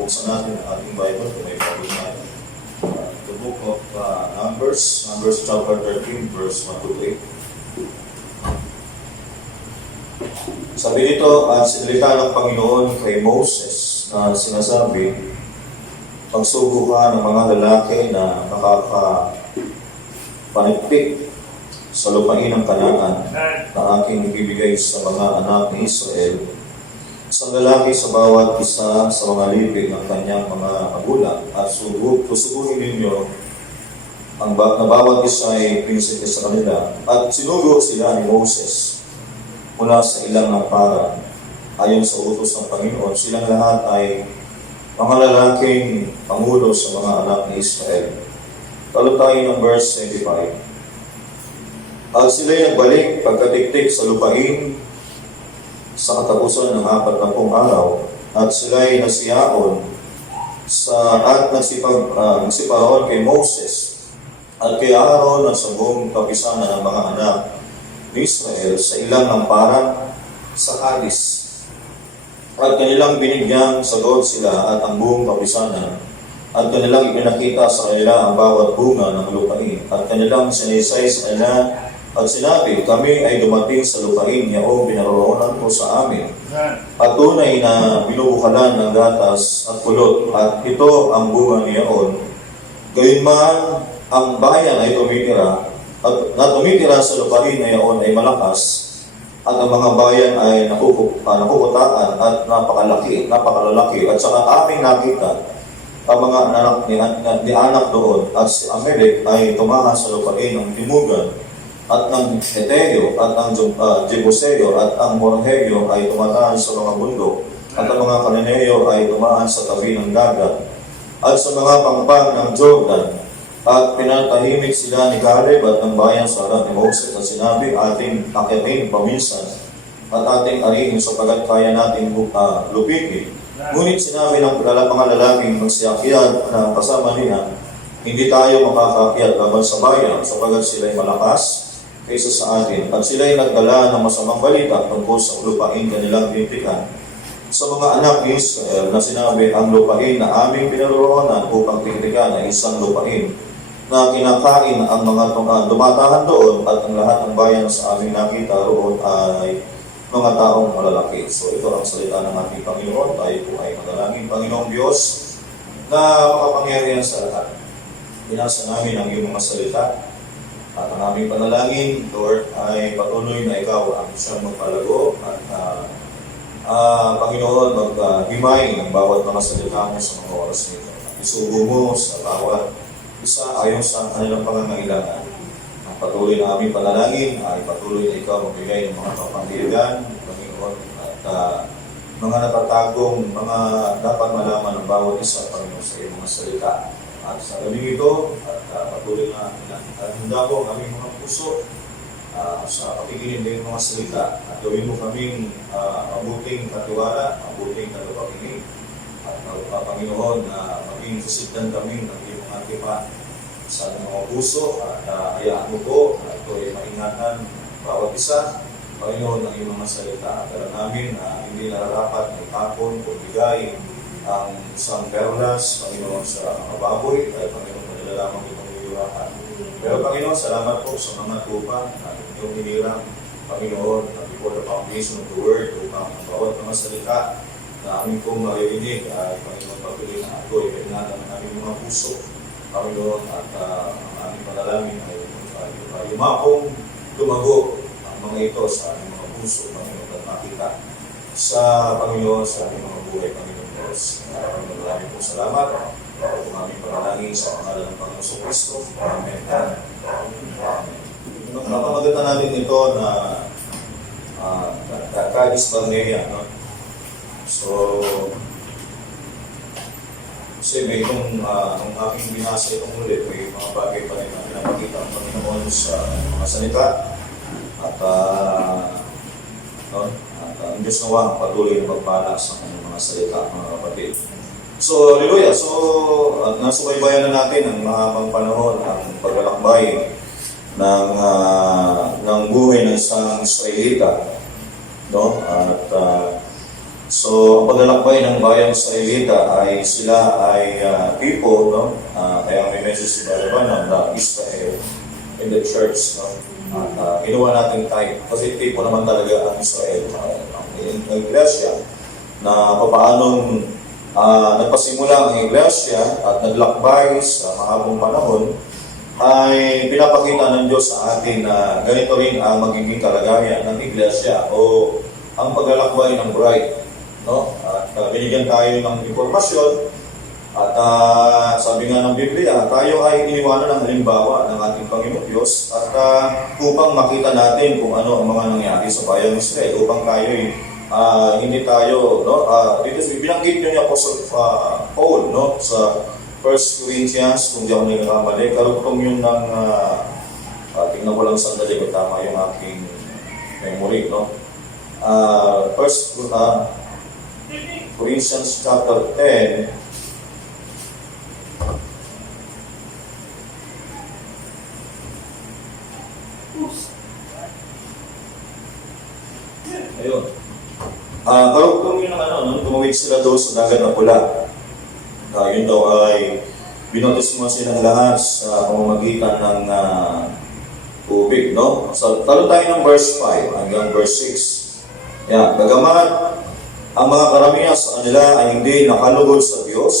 Buksan natin ang ating Bible kung may pabunyan. The book of Numbers chapter 13, verse 1 to 8. Sabi dito, ang sinilita ng Panginoon kay Moses na sinasabi, pagsugo ka ng mga lalaki na nakakapanipik sa lupain ng Kanaan na aking ibibigay sa mga anak ni Israel, isang lalaki sa bawat isa sa mga libig ng kanyang mga magulang, at susuguhin ninyo ang na bawat isa ay prinsipe sa kanila. At sinugo sila ni Moses mula sa ilang ng para. Ayon sa utos ng Panginoon, silang lahat ay mga lalaking pangulo sa mga anak ni Israel. Talo tayo ng verse 25. At sila'y nagbalik pagkatiktik sa lupain sa katapusan ng 40 araw, at sila'y nasiyaon at nagsiparoon kay Moses at kay Aaron at sa buong kapisanan ng mga anak ni Israel sa ilang ng parang sa Hadis. At kanilang binigyang sagot sila at ang buong kapisanan, at kanilang ipinakita sa kanila ang bawat bunga ng lupain, at kanilang sinaysay sa kanila at sinabi, kami ay dumating sa lupain yaong pinaroroonan ko sa amin, at tunay na binubukalan ng gatas at pulot, at ito ang bunga niyaon. Gayunman, ang bayan ay tumitira, at na tumitira sa lupain na yaon ay malakas, at ang mga bayan ay nakukutaan at napakalalaki, at saka aming nakita ang mga anak ni anak doon, at si Amalek ay tumahan sa lupain ng timugan, at ng Heteo, at ang Jebuseo, at ang Morheo ay tumataan sa mga bundok, at ang mga Kananeo ay tumaan sa tabi ng dagat, at sa mga pangpang ng Jordan. At pinatahimik sila ni Caleb at ng bayan sa harap ni Moses, at sinabi, ating akitin paminsan, at ating arihin sapagat kaya natin lupitin. Ngunit sinabi ng mga lalaking magsiakyat na kasama niya, hindi tayo makakakyat laban sa bayan, sapagat sila'y malakas kaysa sa atin, at sila'y nagdala ng masamang balita tungkol sa lupain kanilang tinitikan sa mga anak ni Israel, na sinabi, ang lupain na aming pinaroroonan upang tinitikan ay isang lupain na kinakain ang mga dumatahan doon, at ang lahat ng bayan sa aming nakita roon ay mga taong malalaki. So ito ang salita ng ating Panginoon. Tayo po ay manalangin. Panginoong Diyos na makapangyarihan sa lahat, binasa namin ang iyong mga salita. At ang aming panalangin, Lord, ay patuloy na ikaw ang siyang magpalago at Panginoon, maghimay ng bawat mga salita mo sa mga oras nito. Isugo mo sa bawat isa ayon sa kanilang pangangailangan. Ang patuloy na aming panalangin ay patuloy na ikaw magbigay ng mga kapangyarihan, Panginoon, at mga natatagong mga dapat malaman ng bawat isa, Panginoon, sa iyong mga salita. At sa galing ito, at patuloy na handa ko ang aming mga puso sa patigilin ng mga salita, at gawin mo kaming mabuting katiwala, mabuting katapakinig, at Panginoon, maging susigdan kami ng iyong mga tipa sa mga puso, at hayaan mo po na ito ay maingatan bawat isa, Panginoon, ng iyong mga salita. At alam namin na hindi nararapat na itapon o bigay ang isang perlas, Panginoon, sa mga baboy, ay Panginoon, madala lamang itong nilirahan. Pero Panginoon, salamat po sa mga tupa na inyong hinirang, Panginoon, before the foundation of the Word, upang ang bawat mga salita na aming pong maririnig ay Panginoon, patuloy na ako'y kainatan ng aming mga puso, Panginoon, at ang aming panalangin ay yumapong tumago ang mga ito sa aming mga puso, Panginoon, at makita sa Panginoon, sa aming mga buhay, Panginoon Diyos. Maraming pong salamat. Kung aming panalangin sa pangalan ng Panginoon Kristo. Amen. Napamagatan natin ito na Kadis Barnea. No? So, kasi may nung aking binasa itong ulit, may mga bagay pa rin na pinapakita ang Panginoon sa mga salita. At ang Diyos nawa ang patuloy na pagpala sa mga salita, mga kapatid. So, hallelujah. So, nasubaybayan na natin ang mahabang panahon, ang paglalakbay ng buhay ng isang Israelita. No? At so, ang paglalakbay ng bayang Israelita ay sila ay people, no? Kaya may message si Balaban ng Israel in the church. No? At ginawa natin type, kasi people naman talaga ang Israel, ang iglesia, na papaanong nagpasimula ang iglesia at naglakbay sa mahabang panahon, ay pinapakita ng Diyos sa atin na ganito rin ang magiging kalagayan ng iglesia o ang paglalakbay ng bride. No? At binigyan tayo ng impormasyon at sabi nga ng Biblia, tayo ay iniwanan ng halimbawa ng ating Panginoon Diyos at upang makita natin kung ano ang mga nangyari sa bayang Israel, upang tayo hindi tayo, no? Dito binanggit niyo ni Apostle Paul, no? Sa 1 Corinthians, kung di ako nagkakamali, karugtong yun ng, tingnan ko lang sandali kung tama yung aking memory, no? 1 Corinthians chapter 10, ayun. Karugtong yun ng nung tumawid sila doon sa dagat na pula. Yun daw ay binotismo silang lahat sa pamamagitan ng tubig, no? So, talo tayo ng verse 5 hanggang verse 6. Yan. Bagamat ang mga karamihan sa kanila ay hindi nakalugod sa Diyos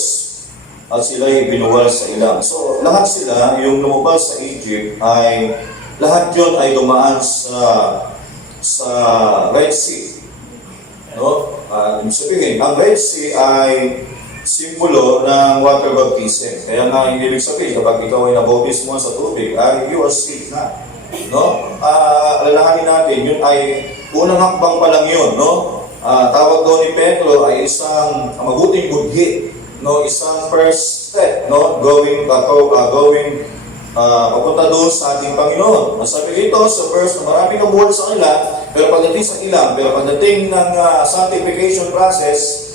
at sila ay binuwal sa ilang. So, lahat sila, yung lumabas sa Egypt, ay lahat yun ay dumaan sa Red Sea. No? Ibig sabihin, ang Red Sea ay simbolo ng water baptism. Kaya nga, ibig sabihin, kapag ikaw ay nabautismo sa tubig, ay you are saved na. No? Alalahanin natin, yun ay unang hakbang pa lang yun. No? Tawag doon ni Pedro ay isang mabuting budhi. No? Isang first step. No? Papunta doon sa ating Panginoon. Masabi dito sa verse na maraming nabuhat sa kanila, pero pagdating ng sanctification process,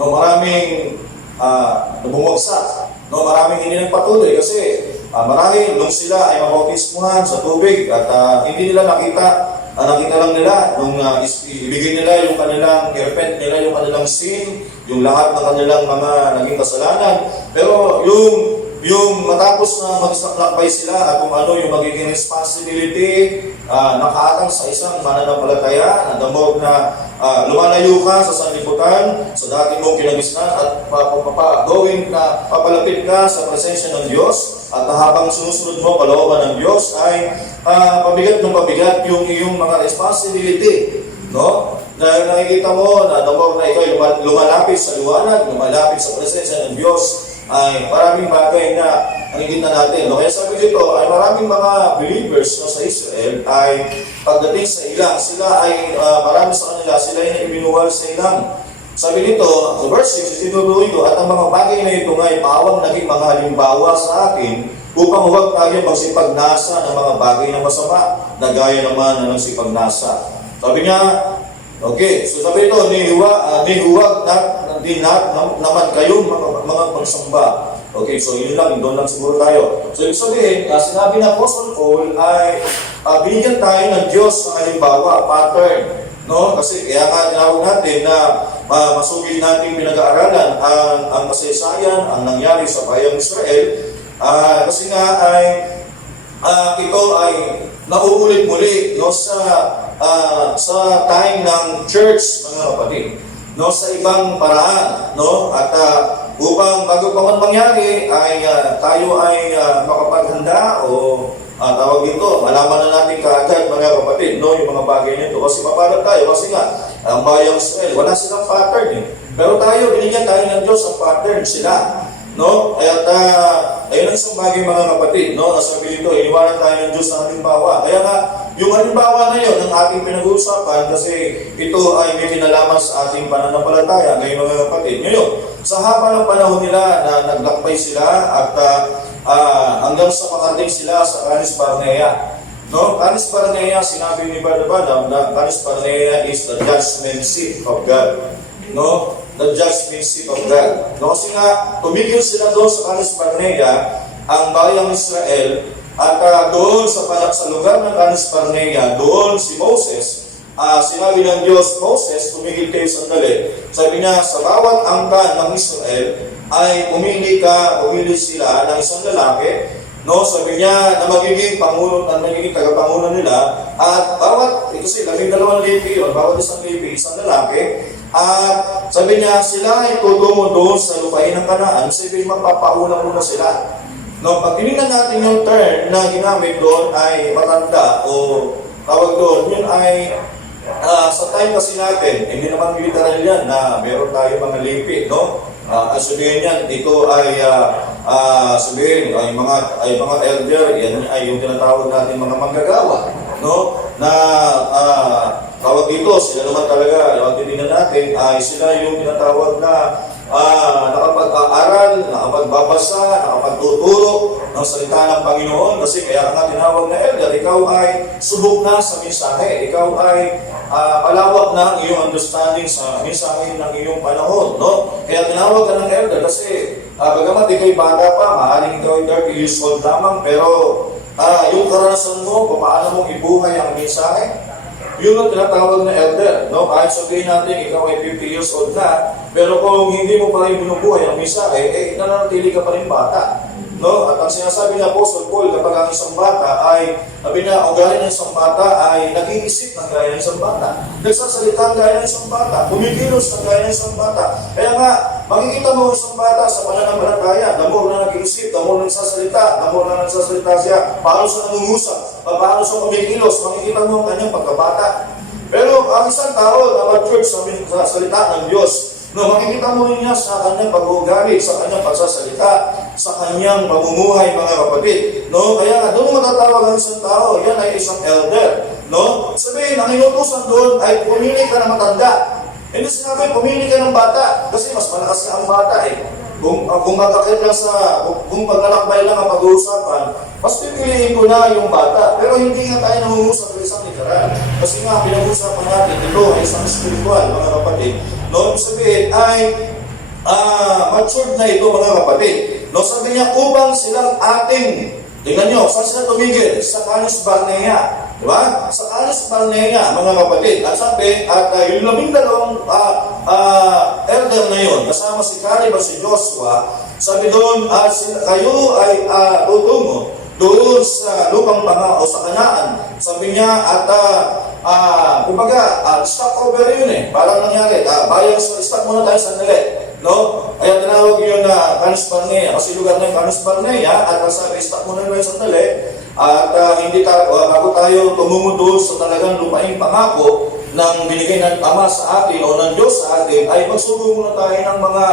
no, maraming nabumagsak, no, maraming hindi nagpatuloy kasi marahil nung sila ay mabautismuhan sa tubig at hindi nila nakita lang nila nung ibigay nila yung kanilang i-repent nila yung kanilang sin, yung lahat ng kanilang mga naging kasalanan. Pero yung matapos na mag-lakbay sila at kung ano yung magiging responsibility, nakaatang sa isang mananampalataya na damog na lumalayo ka sa sanlibutan, sa dati mong kinagisnan at papalapit ka sa presensya ng Diyos at habang sunusunod mo kalooban ng Diyos ay pabigat yung iyong mga responsibility. No? Na nakikita mo na damog na ikaw lumalapit sa liwanag, lumalapit sa presensya ng Diyos, ay maraming bagay na nakikita natin. No? Kaya sabi dito, ay maraming mga believers sa Israel ay pagdating sa ilang, sila ay marami sa kanila, sila ay ibinuwal sa ilang. Sabi dito, sa verse 6, tinutuloy ito, at ang mga bagay na ito nga ay pawang naging mga halimbawa sa atin upang huwag tayo magsipagnasa ng mga bagay na masama na gaya naman na nagsipagnasa. Sabi niya, okay, so sabi ito, huwag naman kayong mga pagsamba. Okay, so yun lang, doon lang siguro tayo. So ibig sabihin, sinabi na Apostle Paul ay binigyan tayo ng Diyos ng halimbawa, pattern. No? Kasi kaya nga tinawag natin na masugid natin pinag-aaralan ang kasaysayan, ang nangyari sa bayang Israel. Kasi nga ay ito ay nauulit muli, no, sa time ng church, mga kapatid, no, sa ibang paraan, no, at upang bago pa man mangyari ay tayo ay makapaghanda o tawag dito, malaman na natin kaagad, mga kapatid, no, yung mga bagay nito. Kasi mapalag tayo, kasi nga ang bayang Israel, wala silang pattern eh. Pero tayo, binigyan tayo ng Diyos ang pattern sila, no? At ayun ang isang bagay, mga kapatid, no? Nasabi dito, iniwanan tayo ng Diyos ng halimbawa. Kaya nga, yung halimbawa na yun, ang ating pinag-uusapan, kasi ito ay may kinalaman sa ating pananampalataya, ngayon, mga kapatid. Ngayon, sa haba ng panahon nila na naglakbay sila at hanggang sa makarating sila sa Kanis Barnea. No? Kanis Barnea, sinabi ni Brother Branham na Kanis Barnea is the judgment seat of God. No? The judgment seat of God. No? Kasi nga, tumigil sila doon sa Kanis Barnea, ang bayang Israel, at doon sa lugar ng Kanis Barnea, doon si Moses, sinabi ng Diyos, Moses, tumigil kayo sandali. Sabi niya, sa bawat angkan ng Israel, ay pumili sila ng isang lalaki, no? Sabi niya na magiging pangulo, na magiging tagapangulo nila, at kasi 12 lipi yun, bawat isang lipi, isang lalaki, at sabi niya, sila ay tutungo doon sa lupain ng Kanaan, sabi magpapauna muna sila. No, pag tinignan natin yung term na ginamit doon ay matanda o tawag doon, yun ay sa time kasi natin, hindi naman literal yan na meron tayo mga lipi, no? Sabihin yan, ito ay sabihin, ay mga elder, yan ay yung tinatawag natin mga manggagawa, no? Na tawag dito, sila naman talaga, yung titignan natin, ay sila yung tinatawag na nakapag-aaral, nakapagbabasa, nakapagtuturo ng salita ng Panginoon. Kasi kaya nga tinawag na elder, ikaw ay subok na sa mensahe, ikaw ay palawak na ang iyong understanding sa mensahe ng iyong panahon, no? Kaya tinawag ka ng elder kasi bagamat ikaw'y bata pa, maaaring ikaw ay 30 years old lamang, pero yung karanasan mo, paano mong ibuhay ang mensahe, yun ang tinatawag na elder, no? Kahit sabihin natin, ikaw ay 50 years old na, pero kung hindi mo pa rin binubuhay ang mensahe, nananatili ka pa rin bata, no? At ang sinasabi ni Apostle Paul, kapag ang isang bata ay, sabi na, ang gaya ng isang bata ay nag-iisip ng gaya ng isang bata, nagsasalita ng gaya ng isang bata, kumikilos ng gaya ng isang bata. Kaya nga, makikita mo isang bata sa pananampalataya, damo na nag-iisip, damo na nagsasalita siya, paano siya nangungusap, paano siya kumikilos, makikita mo ang kanyang pagkabata. Pero ang isang tao na matured sa salita ng Diyos, no, makikita mo niya sa kanyang pag-uugali, sa kanyang pagsasalita, sa kanyang pamumuhay, mga kapatid. No? Kaya nga, doon matatawag ang isang tao, yan ay isang elder. No? Sabihin, ang inutusan doon ay pumili ka ng matanda. Hindi sinabi, pumili ka ng bata, kasi mas malakas ka ang bata eh. Kung magkakit lang kung paglalakbay lang ang pag-uusapan, mas pipiliin ko na yung bata. Pero hindi nga tayo nangungusap sa isang literal. Kasi nga, pinag-usapan natin, ito ay isang spiritual, mga kapatid. No, sabihin ay matured na ito, mga kapatid. No, sabi niya, upang silang ating, tingnan nyo, saan sila tumigil? Sa Kanis Barnea. Diba? Sa Kanis Barnea, mga kapatid. At sabi, yung 12 elder na yun, kasama si Caleb at si Joshua, sabi doon, kayo ay tutungo doon sa lupang pangako sa Kanaan. Sabi niya, at kumbaga, stop over yun eh. Parang nangyari, stop muna tayo sandali. No? Kaya tinawag yun na Kanis Barnea. Kasi lugar na yung Kanis Barnea, at sabi, stop muna tayo sandali. At bago tayo tumungo doon sa talagang lupaing pangako ng binigay ng Ama sa atin o ng Diyos sa atin, ay magsubo muna tayo ng mga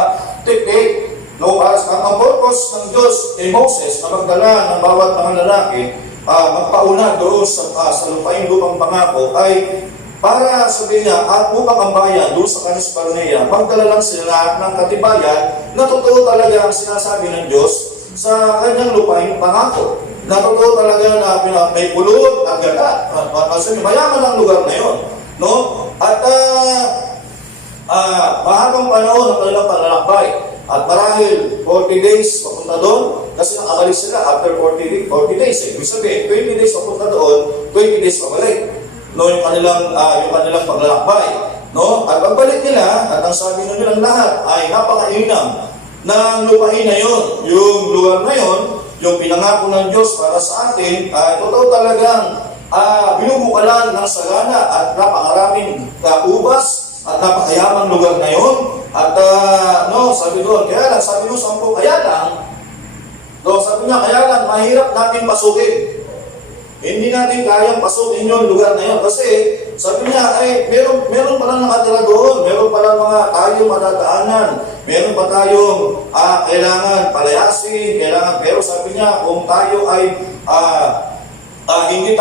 technique. No, ang purpose ng Diyos kay Moses na magdala ng bawat mga lalaki, magpauna doon sa lupaing lupang pangako ay para sabihin niya, at upang ang bayan doon sa Kanis Barnea, magdala lang sila ng katibayan na totoo talaga ang sinasabi ng Diyos sa kanyang lupaing pangako. Na totoo talaga na may pulot at gata. Kasi mayaman ang lugar na yun. No? At mahabang panahon ang kanilang panlalakbay. At marahil 40 days papunta doon, kasi nakakalis sila after 40 days. Ibig sabihin, 20 days papunta doon, 20 days pabalik. No, yung kanilang paglalakbay. No? At pagbalik nila, at ang sabi na nilang lahat ay napakainam ng lupain na yun. Yung lugar na yun, yung pinangako ng Diyos para sa atin, ay totoo talagang binubukalan ng sagana at napakaraming ubas at napakayamang lugar na yun. At sabi doon, kaya lang, sabi mo, sampo, kaya lang, sabi niya, kaya lang, mahirap natin pasukin. Hindi natin kayang pasukin yung lugar na yun. Kasi, sabi niya, meron palang nakatira doon. Meron palang mga tayong madadaanan. Meron pa tayong kailangan palayasin. Pero sabi niya, kung tayo ay hindi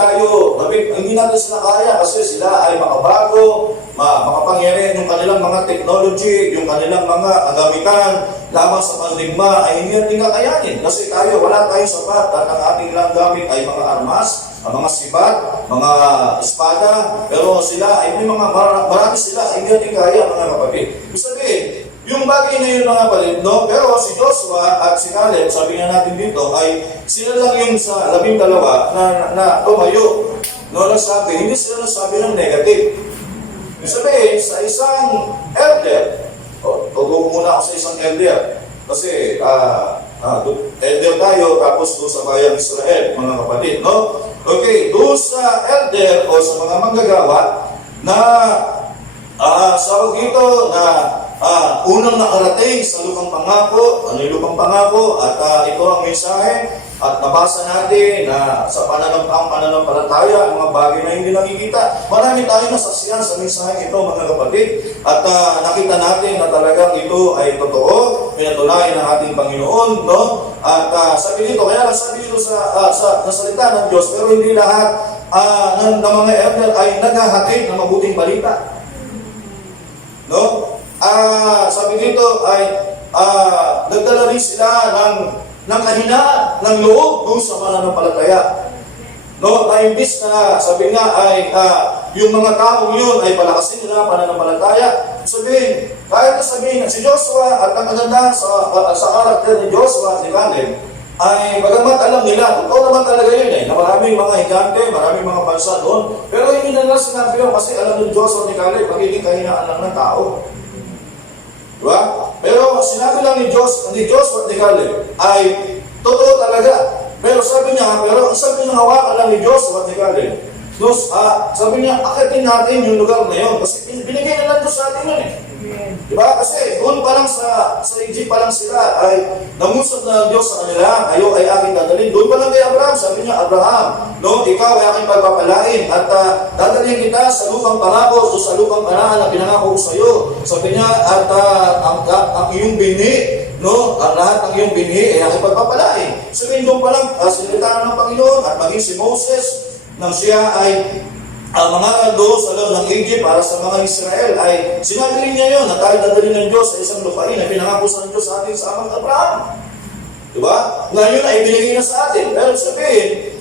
natin sila kaya kasi sila ay makabago, makapangyarihan yung kanilang mga technology, yung kanilang mga gamitan lamang sa pandigma ay hindi natin kakayanin. Kasi wala tayong sapat at ang ating lang gamit ay mga armas, mga sibat, mga espada, pero sila ay may mga marami sila ay hindi natin kaya, mga kapatid. Ibig sabihin, yung bagay na yun mga kapatid, pero si Joshua at si Caleb, sabi nga natin dito, ay sila lang yung sa 12 na tumayo. Hindi sila nasabi ng negative. Ibig sabihin, sa isang elder, tutulong muna ako sa isang elder, kasi elder tayo, tapos doon sa bayang Israel, mga kapatid, no? Okay, doon sa elder o sa mga manggagawa na sawag dito na unang nakarating sa lupang pangako, ano yung lupang pangako, at ito ang mensahe, at nabasa natin na sa pananampalataya, ang mga bagay na hindi nakikita. Marami tayong nasaksihan sa mensahe ito, mga kapatid, at nakita natin na talagang ito ay totoo, pinatunayan ng ating Panginoon, no? At sabi dito, kaya lang sabi dito sa salita ng Diyos, pero hindi lahat ng mga elder ay naghahatid ng mabuting balita. No? Sabi dito ay nagdala rin sila ng kahinaan, ng loob doon sa mananampalataya. No? Imbis na sabi nga ay yung mga taong yun ay palakasin nila pananampalataya. Sabihin, kahit na sabihin si Joshua at ang kagandahan sa karakter ni Joshua at ni Caleb, ay bagamat alam nila, totoo naman talaga yun na maraming mga higante, maraming mga bansa doon, pero hindi nila sinabi yun kasi alam ni Joshua at ni Caleb, magiging kahinaan lang ng tao. Diba? Pero sinabi lang ni Joshua at ni Caleb ay totoo talaga. Pero sabi niya, ang sabi niya hawakan lang ni Joshua at ni Caleb, sabi niya, akitin natin yung lugar na yun. Kasi binigay na lang Diyos sa atin yun eh. Diba? Kasi doon pa lang sa Egypt pa lang sila ay nangusap na ng Diyos sa kanila, kayo ay aking dadalhin. Doon pa lang kay Abraham, sabi niya, Abraham, ikaw ay aking pagpapalain at dadalhin kita sa lupang pangako, sa lupang kanaan na pinangako ko sa iyo. Sabi niya, at ang iyong binhi, ang lahat ng iyong binhi ay aking pagpapalain. Sabihin doon pa lang, sinilita ng Panginoon at maging si Moses, nang siya ay mga doon sa loob ng Egypt para sa mga Israel ay sinabi rin niya yun na tayo dadalhin ng Diyos sa isang lupain na pinangako sa Diyos sa atin sa amang Abraham. Diba? Ngayon ay binigay na sa atin. Pero sabihin,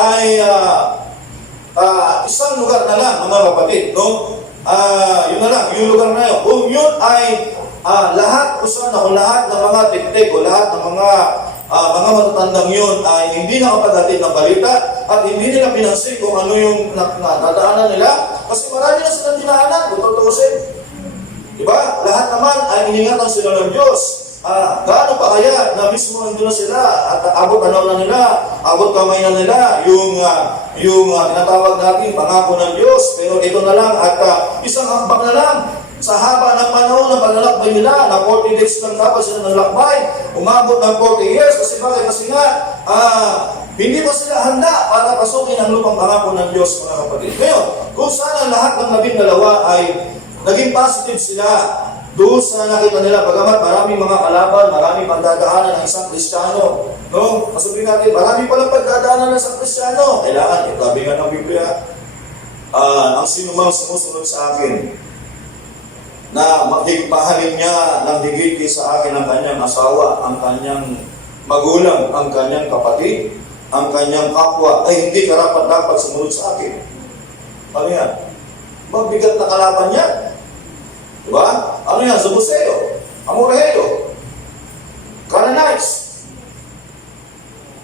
ay isang lugar na lang, mga kapatid. Yun na lang, yung lugar na yun. Kung yun ay lahat ng mga tiktik o lahat ng mga matatandang yun ay hindi nakapaghatid ng balita at hindi nila pinansin kung ano yung nadaanan nila kasi marami na silang dinaanan kung tutuusin. Diba? Lahat naman ay iningatan sila ng Diyos. Gaano pa kaya na mismo nandun na sila at abot ano na nila, abot kamay na nila yung tinatawag natin pangako ng Diyos. Pero ito na lang at isang hakbang na lang sa haba ng panahon ng panlalakbay nila, na 40 days lang dapat sila nalakbay, umabot ng 40 years, kasi bakit? Kasi nga, hindi pa sila handa para pasukin ang lupang pangako ng Diyos, mga kapatid. Ngayon, kung sana lahat ng 12 ay naging positive sila, doon sa nakita nila, bagamat maraming mga kalaban, maraming pagdadaanan ng isang Kristiyano, masabihin natin, maraming palang pagdadaanan ng isang Kristiyano, kailangan, itabi nga ng Biblia, ang sinumang sumusunod sa akin, na mahalin niya ng higit sa akin ang kanyang asawa, ang kanyang magulang, ang kanyang kapatid, ang kanyang kapwa, ay hindi karapat-dapat sumunod sa akin. Ano yan? Mabigat na kalaban yan. Diba? Ano yan? Zebuseo, Amorrheo, Canaanites.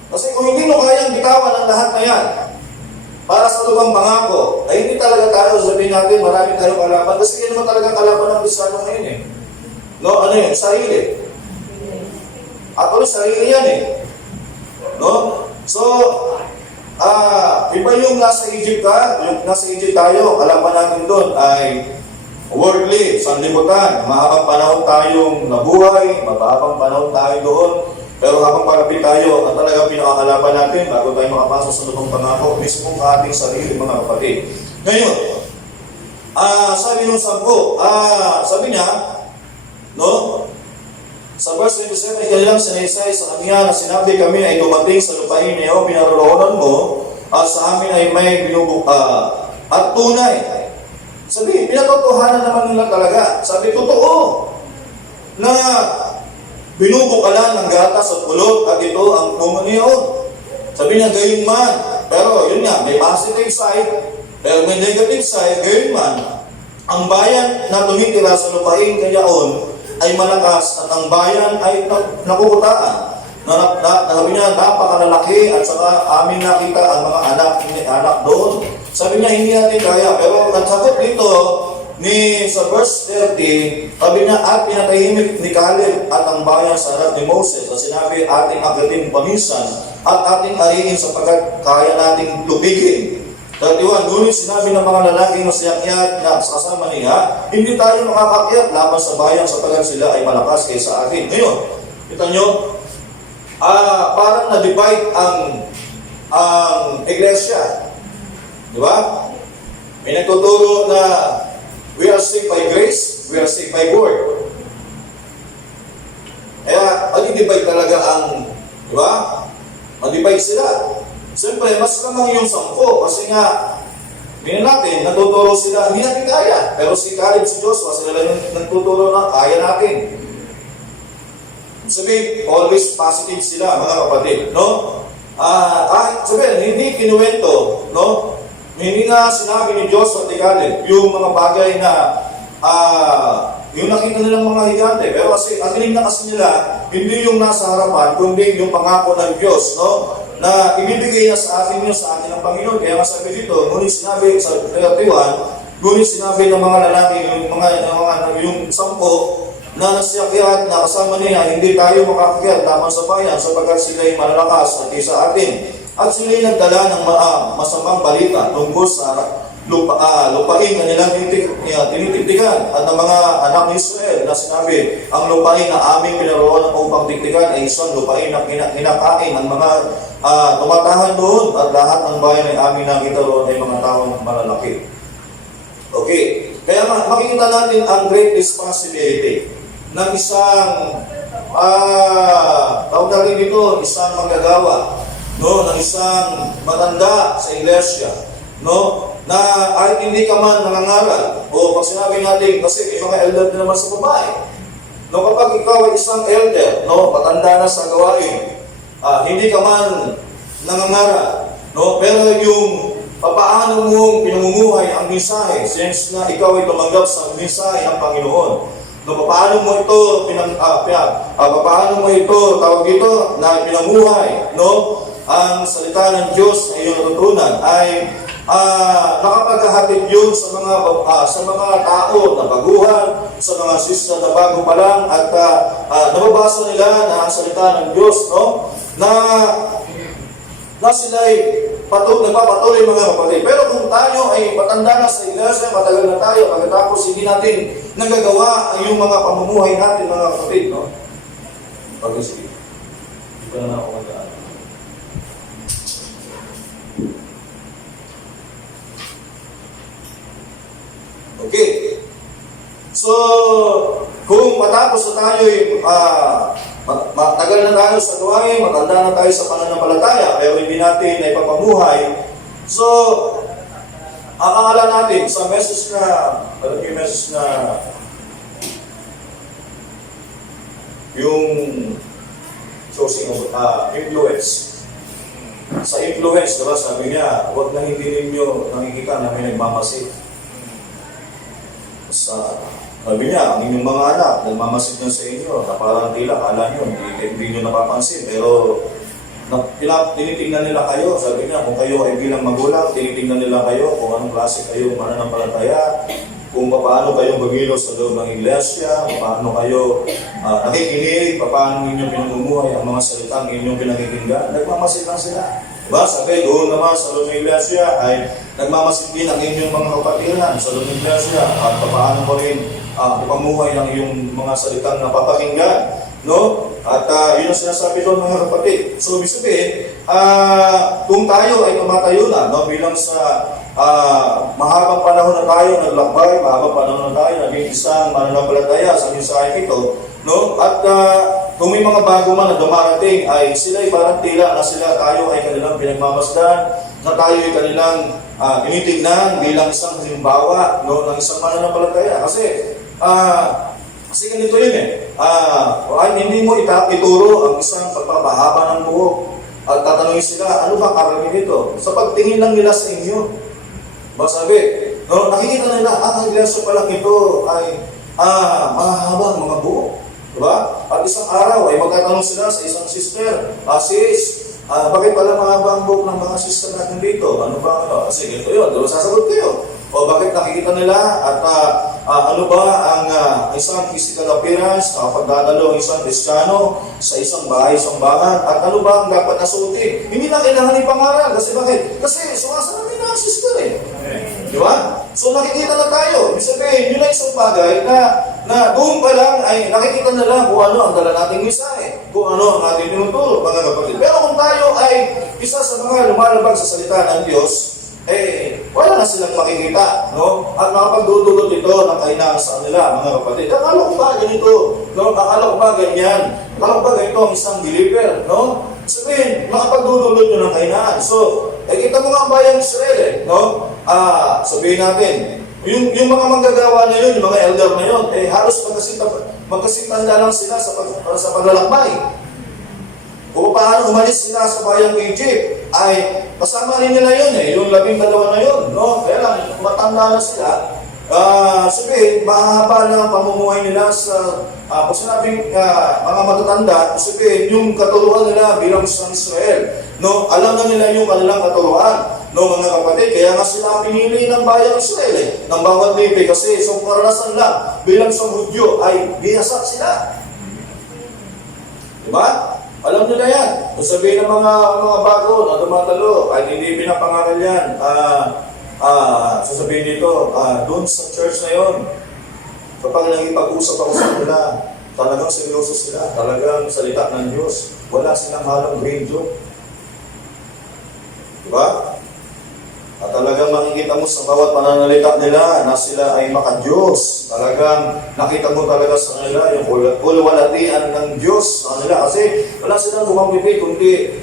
Kasi kung hindi mo kayang bitawan ang lahat na yan, para sa lubang pangako, ay hindi talaga tayo sabihin natin marami tayong kalaban. Kasi yun naman talaga kalaban ng Kristiyano ngayon eh. No, ano yun? Sarili. Actually, sarili yan eh. No? So, iba yung nasa Egypt ka, yung nasa Egypt tayo, kalaban natin doon ay worldly, sanlibutan. Mahabang panahon tayong nabuhay, mababang panahon tayo doon. Pero habang palapit tayo, ang talaga pinakakalaban natin bago tayo makapasok sa lubang pangako, mismo ang ating sarili, mga kapatid. Ngayon, sabi yung 10, sabi niya, no? Sa verse 27, kanilang sinaysay sa kanya na sinabi kami ay dumating sa lupain niyo, pinaroroonan mo, at sa amin ay may at tunay. Sabi, pinatotohanan naman nila talaga. Sabi, totoo na binubukalan ng gatas at pulot at ito ang komunyon. Sabi niya, gayon man. Pero yun nga, may positive side, pero may negative side, gayon man. Ang bayan na tumitira sa lupain kayaon ay malakas at ang bayan ay nakukutaan. Sabi niya, napakalalaki at saka amin nakita ang mga anak doon. Sabi niya, hindi natin kaya. Pero ang sagot dito, sa verse 30, sabi niya, at pinatahimik ni Caleb at ang bayan sa harap ni Moses at sinabi, ating agatin paminsan at ating ariin sapagkat kaya nating lubigin. 31, ngunit sinabi ng mga lalaking masiyakyat na kasama niya, hindi tayo makakakyat laban sa bayan sapagkat sila ay malakas kaysa atin. Ngayon, kita nyo, parang na-divide ang iglesia. Di ba? May nagtuturo na we are saved by grace, we are saved by word. Kaya, mag-divide talaga ang, di ba? Mag-divide sila. Siyempre, mas lamang yung 10 kasi nga, hindi natin, natuturo sila, hindi natin kaya. Pero si Caleb, si Joshua, sila lang yung nagtuturo na kaya natin. Sabi, always positive sila, mga kapatid, no? Sabi, hindi kinuwento, no? Hindi nga sinabi ni Joshua at ni Caleb yung mga bagay na yung nakita nilang mga higante. Pero kasi, ang tinignan kasi nila, hindi yung nasa harapan, kundi yung pangako ng Diyos, no? Na ibibigay niya sa atin yun sa atin ng Panginoon. Kaya masabi dito, ngunit sinabi sa 31, ngunit sinabi ng mga lalaki, yung 10 na nasiyakyat na kasama niya, hindi tayo makakakyat laban sa bayan sapagkat sila'y malalakas at isa atin. At sila'y nagdala ng masamang balita tungkol sa lupain na nilang tinitiktikan at ng mga anak ni Israel na sinabi, ang lupain na aming pinaroonan upang tiktikan ay isang lupain na kinakain ng mga tumatahan doon at lahat ng bayan ay aming nakita roon ay mga taong malalaki. Okay, kaya makikita natin ang great responsibility ng isang tawag natin dito, isang manggagawa, no, ng isang matanda sa iglesia, no, na kahit hindi ka man nangangaral, o pag sinabi natin, kasi may mga elder din naman sa babae, no, kapag ikaw ay isang elder, no, patanda na sa gawain, hindi ka man nangangaral, no, pero yung papaano mong pinamumuhay ang mensahe, since na ikaw ay tumanggap sa mensahe ng Panginoon, no, paano mo ito paano mo ito tawag dito na pinamuhay, no, ang salita ng Diyos na iyong natutunan ay nakapaghahatid yun sa mga tao na baguhan, sa mga sisya na bago pa lang at nababasa nila na ang salita ng Diyos, no, na sila'y nagpapatuloy, mga kapatid. Pero kung tayo ay matanda na sa iglesia, matagal na tayo, pagkatapos hindi natin nagagawa yung mga pamumuhay natin, mga kapatid, no? Pag-isip. Hindi pa na ako magdaan. Okay. So, kung matapos na tayo, matagal na tayo sa gawain, matanda na tayo sa pananampalataya, pero hindi natin na ipapamuhay, so, akala natin sa message na, alam yung message na, yung choosing of influence. Sa influence, diba, sabi niya, huwag na hindi ninyo nakikita na may nagmamasid. Sabi niya, ang inyong mga anak, nagmamasid nyo sa inyo, na parang tila, kala nyo, hindi nyo napapansin. Pero, tinitingnan nila kayo. Sabi niya, kung kayo ay bilang magulang, tinitingnan nila kayo kung anong klase kayo mananampalataya, kung paano kayo magilo sa loob ng iglesia, paano kayo nakikinig, paano inyong pinamumuhay ang mga salitang inyong pinakikinggan. Nagmamasid lang sila. Diba? Sabi, doon naman sa loob ng iglesia ay nagmamasid din ang inyong mga kapatiran sa loob ng iglesia at paano ko rin ipamuhay ng iyong mga salitang napapakinggan. No? At yun ang sinasabi doon mga kapatid. So, ibig sabihin, kung tayo ay tumatayo na, no, bilang sa mahabang panahon na tayo naglakbay, mahabang panahon na tayo naging isang mananampalataya sa mensahe ito, no? At kung may mga bago man na dumarating, ay sila ay parang tila na sila tayo ay kanilang pinagmamasdan, na tayo ay kanilang tinitingnan bilang isang halimbawa, no, ng isang mananampalataya. Kasi ganito yun hindi mo ituro ang isang pagpapahaba ng buhok at tatanungin sila, ano ba karami nito? Sa pagtingin lang nila sa inyo. Sabi, no, nakikita nila, ang iglesia pala ito ay mahabang mga buhok. Diba? At isang araw ay magtatanong sila sa isang sister, sis, bakit pala mahaba ang buhok ng mga sister natin dito? Ano ba? Kasi ganito yun, diba sasagot kayo? O bakit nakikita nila at ano ba ang isang physical appearance pagdadalo ng isang Kristiyano sa isang bahay-sambahan at ano ba ang dapat nasuotin? Hindi na kailangan ipangaral. Kasi bakit? Kasi sumasalamin na ang sister Di ba? So nakikita na tayo. Ibig sabihin, yun ay isang bagay na doon pa lang ay nakikita na lang kung ano ang dala nating mensahe, kung ano ang ating tinuturo, mga kapatid. Pero kung tayo ay isa sa mga lumalabag sa salita ng Diyos, wala na silang makikita, no? At makapagdudulot ito ng kahinaan sa kanila, mga kapatid. Akala ko ba ganito? No? Akala ko ba ganyan? Akala ko ba ganito ang isang deliver, no? Sabihin, makapagdudulot nyo ng kahinaan. So, kita mo nga ang bayang Israel, no? Sabihin natin, yung mga manggagawa na yun, yung mga elder na yun, halos magkasintanda lang sila sa paglalakbay. Kung paano umalis sila sa bayang Egypt, ay kasama rin nila yun yung 12 na yun, no? Kaya lang, matanda na sila, sabihin, mahaba na ang pamumuhay nila sa, kung sinabing mga matatanda, sabihin, yung katuluan nila bilang isang Israel, no? Alam na nila yung kanilang katuluan, no, mga kapatid, kaya nga sila pinili ng bayang Israel, ng bawat lipi, kasi isang karanasan lang, bilang sa Hudyo, ay biyasa sila. Diba? Alam nila yan. Kung sabihin ng mga bago na tumatalo, ay hindi pinapangaral yan. Sasabihin dito, doon sa church na yon, kapag nagipag-usap ako sa nila, talagang seryoso sila, talagang salita ng Diyos. Wala silang halong green joke. Diba? At talagang makikita mo sa bawat pananalita nila na sila ay maka-Diyos. Talagang nakita mo talaga sa kanila yung kulwalatian ng Diyos sa kanila. Kasi wala silang gumamiti kundi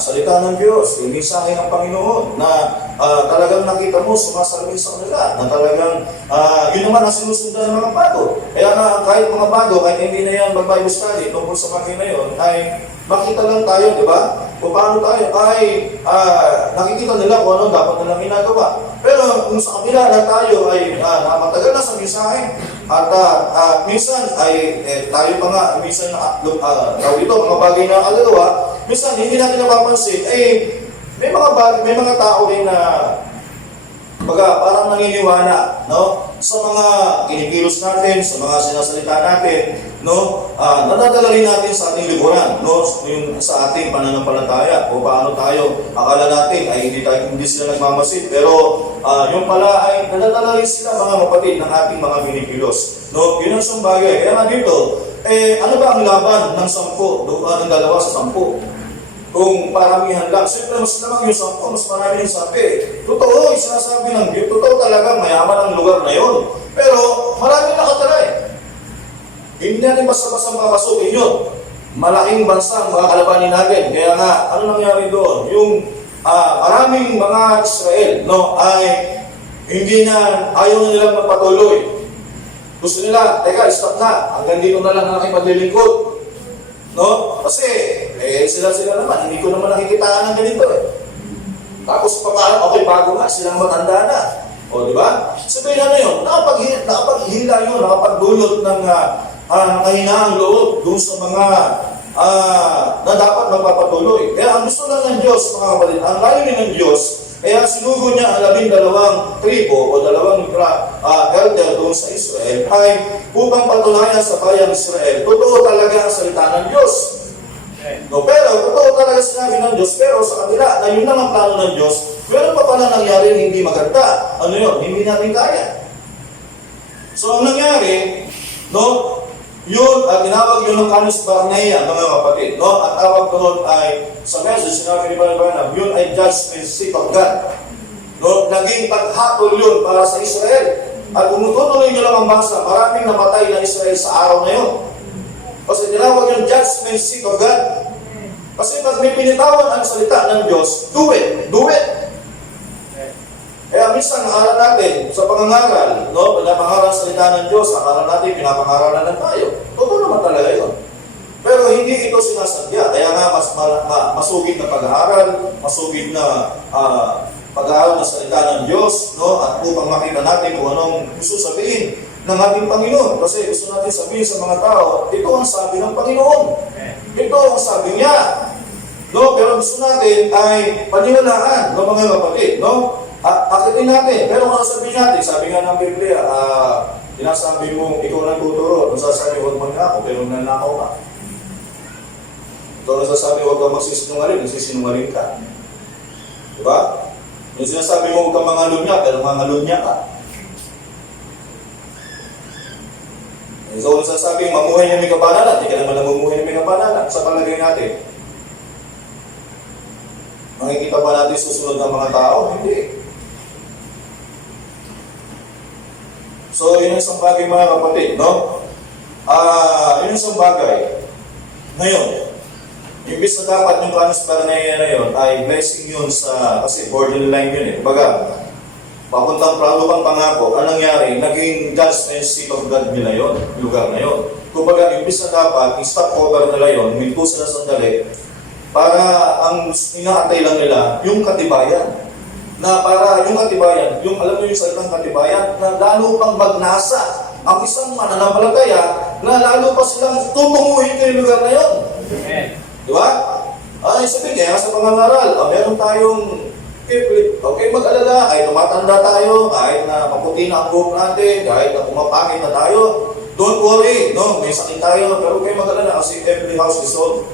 salita ng Diyos, yung mensahe ng Panginoon na talagang nakita mo sumasalamin sa kanila. Na talagang yun naman ang sinusundan ng mga bago. Kaya nga kahit mga bago, kahit hindi na yan mag-Bible study tungkol sa bagay na yun, ay makita lang tayo, di ba? Kung paano tayo ay nakikita nila kung ano dapat nilang ginagawa. Pero kung sa kabila na tayo ay matagal na sa mensahe at minsan ay tayo pa nga, minsan ito, mga bagay na kaluluwa, minsan hindi natin napapansin, may mga tao rin na parang naniniwala, no? Sa mga kinikilos natin, sa mga sinasalita natin, no? Nadadala rin natin sa ating liburan, no? Yung sa ating pananampalataya, o paano tayo, akala natin ay hindi sila nagmamasid, pero yung pala ay nadadala rin sila, mga kapatid, ng ating mga kinikilos, no? Yun ang isang bagay. Kaya nga dito, ano ba ang laban ng 10, ng 2 sa 10? Kung paramihan lang, siyempre mas lamang yung 10, mas marami yung 10. Totoo, sinasabi ng Diyos, totoo talaga mayaman ang lugar na yun. Pero marami nakatira Hindi natin basta-basta makapasukin yun. Malaking bansa ang mga kalabanin natin. Kaya nga, ano nangyari doon? Yung maraming mga Israel, no, ay hindi na, ayaw na nilang magpatuloy. Gusto nila, teka, stop na. Hanggang dito na lang ang aking paglilingkod. No? Kasi, sila naman, hindi ko naman nakikitaan ng ganito Tapos pa parang, okay, bago nga, silang matanda na. O, di ba? Sabihin na yun, nakapaghila yun, nakapagdulot ng kahinaang loob doon sa mga na dapat magpapatuloy. Kaya ang gusto lang ng Diyos, mga kapatid, ang layunin ng Diyos, kaya sinugo niya ang 12 tribo o 2 elder doon sa Israel ay upang patunayan sa bayang Israel, totoo talaga ang salita ng Diyos. No, pero totoo talaga sinabi ng Diyos, pero sa kanila, na yun lang ang plano ng Diyos, meron pa pala nangyari hindi maganda. Ano yun? Hindi natin kaya. So, ang nangyari, no, yun, tinawag yun ng Canis Barnea, mga kapatid. No? Ang tawag doon ay, sa message, sinabi ni Barnabas, yun ay judgment seat of God. No? Naging paghatol yun para sa Israel. At kung tutuloy nyo lang ang basa, maraming namatay na Israel sa araw na yun. Kasi tinawag yung judgment seat of God. Kasi pag may pinitawan ang salita ng Diyos, do it. Do it. Kaya minsan, nakaral natin sa pangangaral, no? Pinapangaral ang salita ng Diyos, nakaral natin, pinapangaralan na tayo. Totoo naman talaga yun. Pero hindi ito sinasadya. Kaya nga, masugid na pag-aaral, masugid na pag-aaral ng salita ng Diyos, no? At upang makita natin kung anong gusto sabihin ng ating Panginoon. Kasi gusto natin sabihin sa mga tao, ito ang sabi ng Panginoon. Ito ang sabi niya. No? Pero gusto natin ay paniwalaan, no, mga kapatid, no? Akitin natin. Pero kung sabihin natin, sabi nga ng Biblia, sinasabi mo, ikaw lang tuturo. Kung sasabi, huwag magnakaw, pero nanakaw ka. Ikaw lang sasabi, huwag kang magsisinungaling, nagsisinungaling ka. Diba? Yung sinasabi mo, huwag kang mangalunya, pero mangalunya ka. So, kung sasabi, mamuhay niya may kapanalan, hindi ka naman namumuhay niya may kapanalan. Sa palagay natin, makikita ba natin susunod ng mga tao? Hindi. So, yun ang isang bagay, mga kapatid, no? Yun ang isang bagay. Ngayon, imbis na dapat yung Canis Barnea na yun, ay blessing yun sa, kasi borderline yun eh. Kumbaga, papuntang pang pangako, anong nangyari? Naging judgment seat of God nila yun, lugar na yun. Kumbaga, imbis na dapat, i-stop over nila yun, huminto sila sandali, para ang inaatay lang nila, yung katibayan. Na para yung katibayan, yung alam mo yung salitang katibayan, na lalo pang magnasa ang isang mananampalataya, na lalo pa silang tutunguhin ko yung lugar na yun. Di ba? Sabihin kaya sa pangangaral, meron tayong okay mag-alala, kahit tumatanda tayo, kahit na maputi na ang buhok natin, kahit na pumapangit na tayo, don't worry, no? May sakit tayo, pero okay mag-alala kasi every house is sold.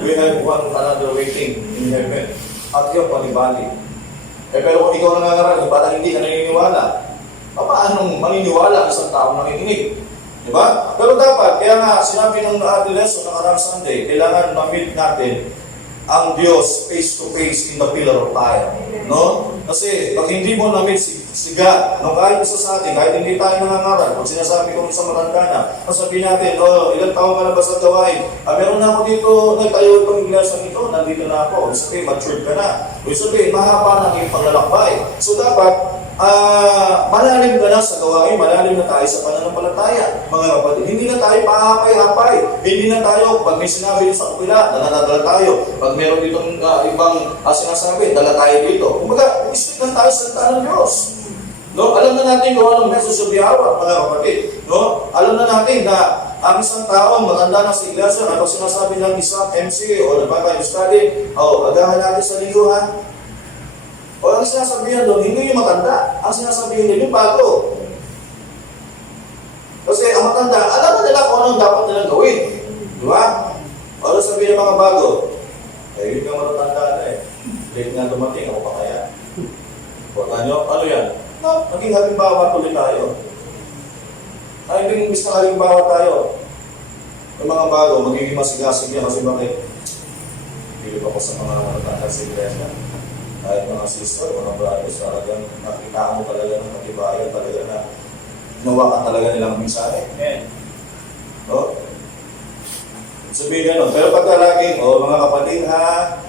We have one another waiting in heaven. At yung panibali. Pero kung ikaw nangangaral, parang hindi ka naniniwala. Paano maniniwala ang isang taong nakikinig? Diba? Pero dapat, kaya nga sinabi ng ating lesson ng Aram Sunday, kailangan ma-meet natin ang Diyos face to face in the pillar of fire. No? Kasi pag hindi mo na-meet si God, no, kahit isa sa atin, kahit hindi tayo nangangaral, pag sinasabi ko sa matanda na, sabihin natin, ilang taong ka na ba sa gawain? Meron na ako dito, nagtayo pang iglesia nito, nandito na ako. Ibig sabihin, matured ka na. Ibig sabihin, mahaba na ang iyong paglalakbay. So dapat, malalim ka na sa gawain, malalim na tayo sa pananampalataya, mga kapatid. Hindi na tayo pahapay-hapay. Hindi na tayo, pag may sinabi sa kapila, dala tayo. Pag meron ditong ibang sinasabi, dala tayo dito. Kumbaga, isip na tayo sa salita ng Diyos. No? Alam na natin kung anong message of the hour, mga kapatid. No? Alam na natin na ang isang taong maganda na sa iglesia, kapag sinasabi ng isang MC o nagpapay study, agahan natin sa lingguhan. O ang sinasabihan doon, hindi yung matanda. Ang sinasabihan doon, yung bago. Kasi ang matanda, alam na nila kung anong dapat nilang gawin. Di ba? O sabihin ng mga bago, yun yung matatanda na eh. Late nga dumating, ako pa kaya. Bukan nyo, ano yan? No, naging halimbawa tuloy tayo. Ay, imbis na halimbawa tayo. Yung mga bago, magiging masigasig yan kasi bakit? Pilip ako sa mga matatanda sa iglesia. Kahit mga sister, mga brothers, talagang nakita mo talaga ng matibayan, talaga na ginawa ka talaga nilang mensahe. No? Sabihin gano'n. Pero pagka laging, mga kapatid ha,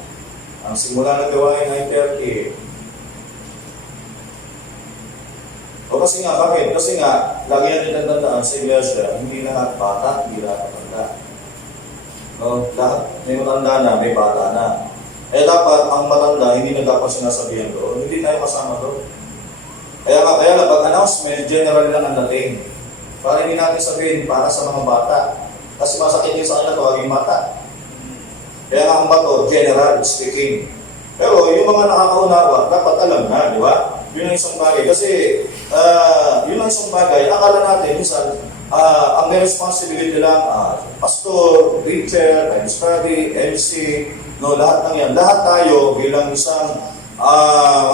ang simula ng gawain ay 30. Kasi nga, bakit? Kasi nga, lagi natin nagtandaan sa iglesia, hindi lahat bata, hindi lahat matanda. Lahat, may matanda na, may bata na. Dapat, ang matanda, hindi na dapat sinasabihan doon. Hindi tayo kasama doon. Kaya nga, pag-announcement, general lang ang dating. Para hindi natin sabihin, para sa mga bata. Kasi masakit yun sa kanila, tawagin bata. Kaya nga ang bato, general speaking. Pero yung mga nakakaunawa, dapat alam na, di ba? Yun ang isang bagay. Kasi yun ang isang bagay, akala natin, minsan, ang may responsibility lang, pastor, preacher, Bible study, MC, no, lahat ng yan. Lahat tayo bilang isang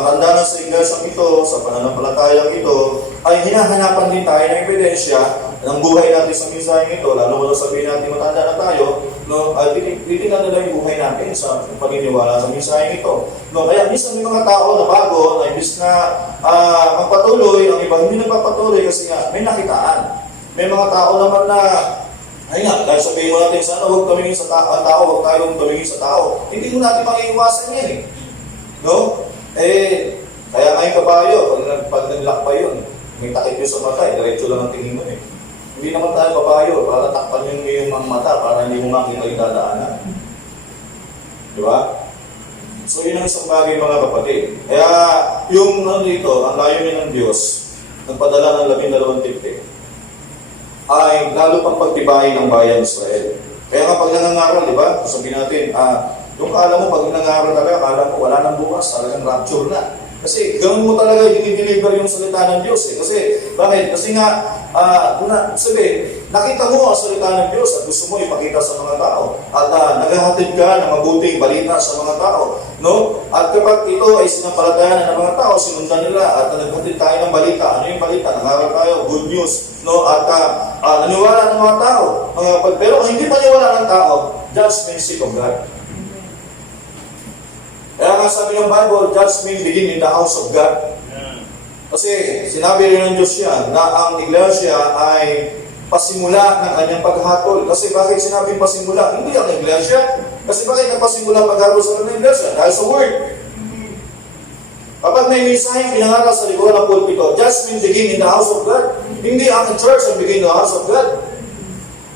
matanda na sa iglesia ito, sa pananampalatayang ito, ay hinahanapan din tayo ng ebidensya ng buhay natin sa mensaheng ito, lalo mo sabihin natin matanda na tayo, no, titignan nila yung buhay natin sa paniniwala sa mensaheng ito. No, kaya minsan may mga tao na bago, na imbis na magpatuloy, ang iba hindi nagpapatuloy kasi nga may nakitaan. May mga tao naman na, ay nga, dahil sabihin mo natin, sana huwag tumingin sa tao, huwag tayong tumingin sa tao. Hindi mo natin mangiiwasan yan eh. No? Kaya nga yung kabayo, pag naglakpa yun, may takip yun sa mata, diretso lang ang tingin mo eh. Hindi naman tayo kabayo, para takpan yung mga mata, para hindi mo makita yung dadaanan. Di ba? So yun ang isang bagay mga kapatid. Kaya yung dito, ang layunin ng Diyos, nagpadala ng 12 titik, ay lalo pang pagtibayin ng bayan Israel. Kaya nga pag nangangaral, di ba? Sabihin natin, yung alam mo, pag nangangaral talaga, alam mo, wala nang bukas, talagang rapture na. Kasi gawin mo talaga i-deliver yung salita ng Diyos eh. Kasi, bakit? Kasi nga, sabihin, nakita mo ang salita ng Diyos at gusto mo ipakita sa mga tao. At naghahatid ka ng mabuting balita sa mga tao. No? At kapag ito ay sinampalatayanan ng mga tao, sinundan nila at naghatid tayo ng balita. Ano yung balita? Nangaral tayo, good news. No? At naniwala ng mga tao. Pero hindi paniwala ng tao, judgment seat of God. Kaya nga sabi ng Bible, judgment begin in the house of God. Kasi sinabi rin ng Diyos yan na ang iglesia ay pasimula ng kanyang paghatol. Kasi bakit sinabing pasimula? Hindi ang iglesia. Kasi bakit nagpasimula paghatol sa kanyang iglesia? Dahil sa word. Kapag may mensaheng pinangaral sa likuran ng pulpito, judgment begin in the house of God. Hindi ang church ang begin in the house of God.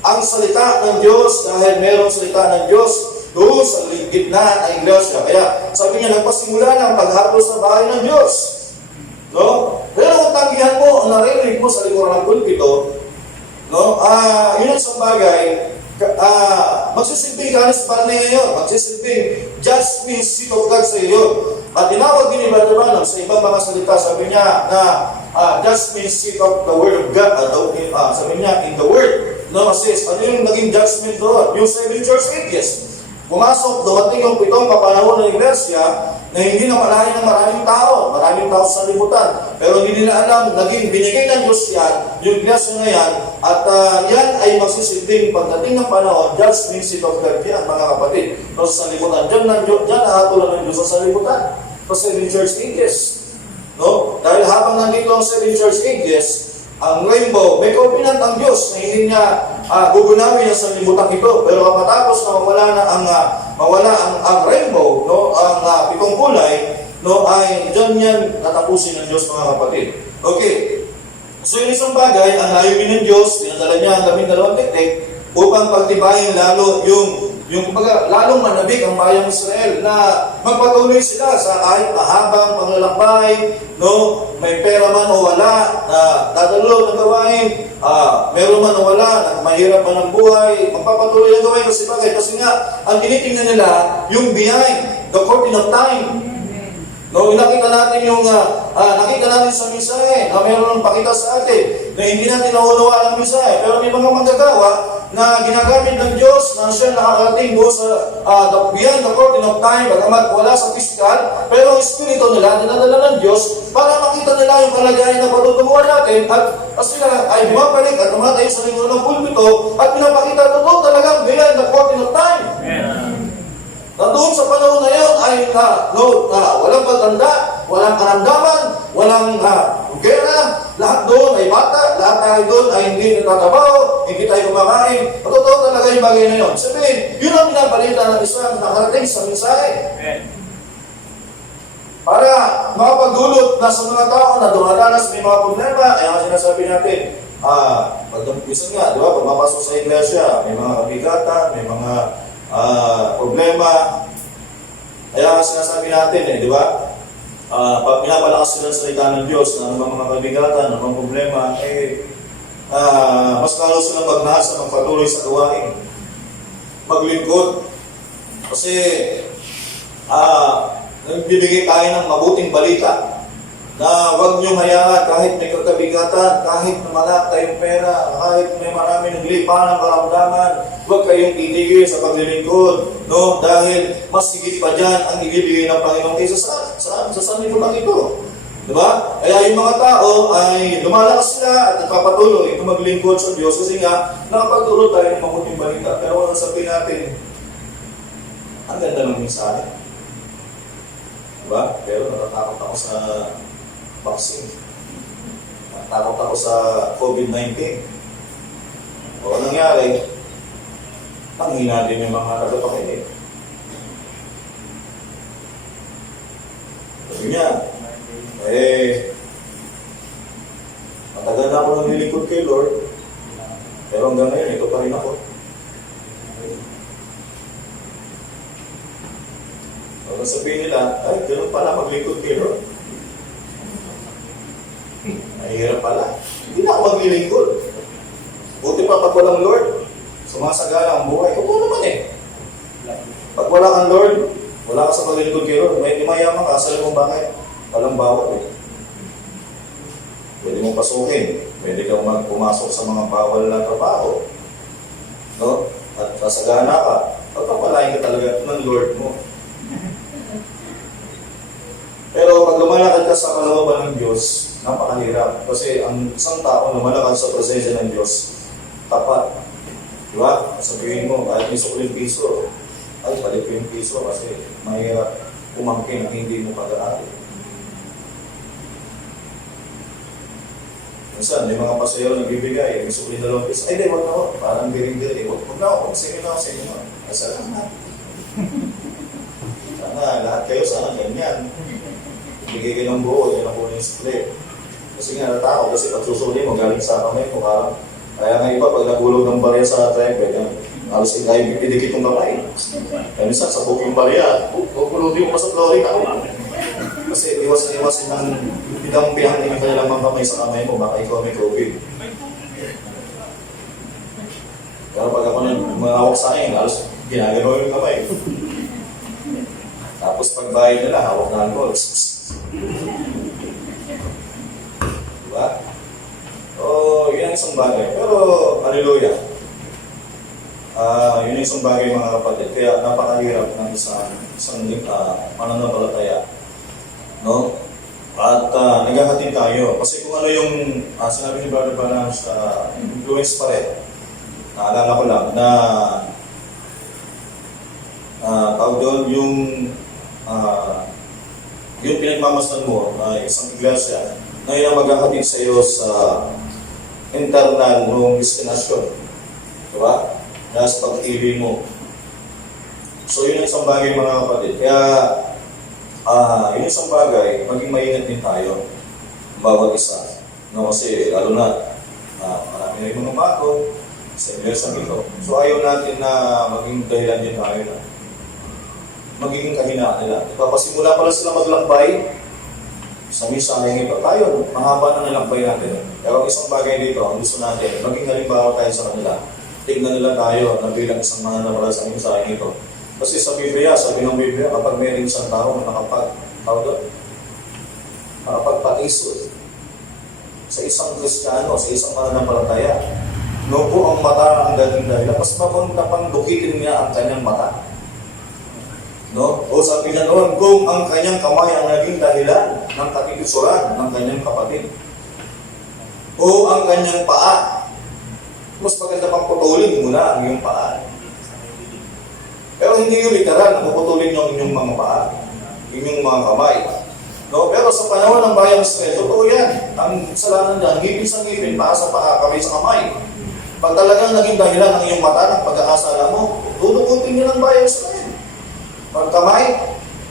Ang salita ng Diyos, dahil mayroong salita ng Diyos, doon sa gitna ng iglesia. Kaya sabi niya, nagpasimula ng paghatol sa bahay ng Diyos. No? Pero kung tanggihan mo, ang narinig mo sa likuran ng pulpito, no? Yun ang isang bagay, magsisilbing ka na sa parang ngayon, magsisilbing judgment seat of God sa iyo. At tinawag din ni Brother Branham sa ibang mga salita, sabi niya na judgment seat of the word of God, sabi niya, in the word. No, kasi ano yung naging judgment doon? Yung 7 church ages. Pumasok, dumating yung 7 kapanahon ng iglesia na hindi na malayo ng maraming tao sa libutan. Pero hindi nila alam, naging binigay ng Diyos yan, yung iglesia na yan, at yan ay magsisilbing pagdating ng panahon, judgment seat of God yan, mga kapatid. No, sa libutan, dyan nahatulan ng Diyos sa libutan. Sa 7 church ages. No? Dahil habang nandito ang 7 church ages, ang rainbow, may covenant ang Diyos na hindi niya gugunawin ang sanlibutan ito. Pero kapatapos na mawala ang rainbow, no, ang 7 kulay, no, ay dyan yan natapusin ng Diyos, mga kapatid. Okay. So yung isang bagay, ang layunin ng Diyos, pinadala niya ang 12 titik upang pagtibayin lalo yung kumbaga, lalong manabik ang bayang Israel na magpatuloy sila sa kahit mahabang panglalakbay, no? May pera man o wala, dadalo ng gawain, meron man o wala, mahirap man ang buhay, magpapatuloy ang gawain kasi bakit? Kasi nga, ang tinitingnan nila, yung behind, the curtain of time. No, nakita natin nakita natin sa mensahe na meron pakita sa atin na hindi natin naunawaan ang mensahe. Pero may mga manggagawa na ginagamit ng Diyos na siya nakakarating doon sa beyond the curtain of time, bagamat wala sa physical, pero ang espiritu nila, dinadala ng Diyos para makita nila yung kalagayan na patutunguhan natin at sila ay bumabalik at tumatay sa lingkod ng pulpito at pinapakita totoo talagang beyond the curtain of time. Na doon sa panahon na yun ay walang pagtanda, walang karamdaman, walang gera, lahat doon ay bata, lahat tayo doon ay hindi nagtatrabaho, hindi tayo kumakain. Totoo talaga yung bagay na yun. Sabihin, yun ang pinabalita ng isang nakarating sa mensahe. Para makapagdulot na sa mga tao na dumadanas may mga problema, ay ang sinasabi natin, minsan nga, di ba, pag mapasok sa iglesia, may mga kabigatan, may mga problema. Kaya sinasabi natin di ba? Pag pinapalakas sila sa salita ng Diyos na mga kabigatan, mga problema, mas lalo silang magnasa, magpatuloy sa gawain. Maglingkod. Kasi, nagbibigay tayo ng mabuting balita na huwag niyong hayaan kahit may kakabigatan, kahit na malak tayong pera, kahit may maraming naglipa ng karamdaman, huwag kayong titigil sa paglilingkod, no? Dahil mas higit pa dyan ang ibibigay ng Panginoon kaysa sa sanlibutan ito. Diba? Kaya yung mga tao ay lumalakas sila at nagpapatuloy na maglingkod sa Diyos kasi nga nakapagtuloy tayo ng mabuting balita. Pero kung sabihin natin, ang ganda ng mensahe. Diba? Pero natatakot ako sa vaccine. Natatakot ako sa COVID-19. O anong nangyari? Panghina din yung mga tagapakinig. Sabi niya, matagal na ako naglilingkod kay Lord, pero hanggang ngayon, ito pa rin ako. Kung sabihin nila, ay, gano'n pala maglingkod kay Lord. Mahirap pala. Hindi na ako maglilingkod. Buti pa pag walang Lord, sumasagana ang buhay. Oo naman eh. Pag wala kang Lord, wala ka sa paglilingkod kay Lord, may mayaman ka, asalan mo bakit? Walang bawal eh. Pwede mong pasukin. Pwede kang pumasok sa mga bawal na trabaho. No? At kasagana ka. Pagpapalain ka talaga ng Lord mo. Pero pag lumalakad ka sa kalooban ng Diyos, napakahirap. Kasi ang isang tao lumalakad sa presensya ng Diyos, tapat. Diba? Sabihin mo, kahit may sukling piso, ay balik ko yung piso kasi mahirap umangkin ang hindi mo pag-aaral. Minsan, may mga pasayero nagbibigay, may sukli na lang piso. Ay, di, wag na ako. Parang biring-biring. Wag na ako. Sige na ako. Ay, salamat. Sana, lahat kayo sana ganyan. Bigay kayo ng buo, yun ako yung sukli. Kasi nga, natako. Kasi pag susuli mo, galing sa kamay mo, parang, kaya nga iba, pag nagulog ng barya sa tripod, halos tayo pipidikit yung kamay. Kaya minsan, sa buk yung barya, pupulutin mo pa sa flooring ako. Kasi iwasin ng bidang pihangin yung kanilang mga kamay sa kamay mo, baka ikaw may COVID. Pero pag ako manawak sa akin, halos ginagano yung kamay. Tapos pag bayad nila, hawak na alcohol. Diba? So, yun ang isang bagay. Pero, hallelujah. Yun ang isang bagay mga kapatid. Kaya napakahirap ng isang mananampalataya. No? At naghahatid tayo. Kasi kung ano yung sinabi ni Brother Branham sa influence pa rin, naalala ko lang na tawag doon yung pinagmamasdan mo isang iglesia na yun ang maghahatid sa iyo sa internal ng destinasyon. Diba? Dahil sa pag-ibig mo. So yun ang isang bagay mga kapatid. Kaya yun isang bagay, maging maingat din tayo bawat isa. No, kasi lalo na marami na yung mga bago sa ilersang ito. So ayaw natin na maging dahilan din tayo na magiging kahinaan nila. Ipapasimula pala sila maglakbay sa misa ngayong iba tayo, mahaba na nilakbay natin. Pero isang bagay dito, ang gusto natin, maging halimbawa tayo sa kanila. Tignan nila tayo na bilang isang mga namara sa misa ngayong ito. Kasi sa Biblia, sabi ng Biblia, kapag may isang tao na nakapagpatisod sa isang Kristiyano, sa isang mananampalataya, no po ang mata ang dating dahilan, mas mabang pang dukitin niya ang kanyang mata. No? O sabi niya noon, kung ang kanyang kamay ang naging dahilan ng katikusuran ng kanyang kapatid, o ang kanyang paa, mas maganda pang putulin muna ang iyong paa. Pero hindi yung literal na puputulin yung inyong mga paa, inyong mga kamay. No? Pero sa panahon ng bayang Israel, totoo yan. Ang kasalanan niya, ngipin sa ngipin, paa sa paa, kamay sa kamay. Pag talagang naging dahilan ng iyong mata, ng pagkakasala mo, tutukutin niya ng bayang Israel. Pag kamay,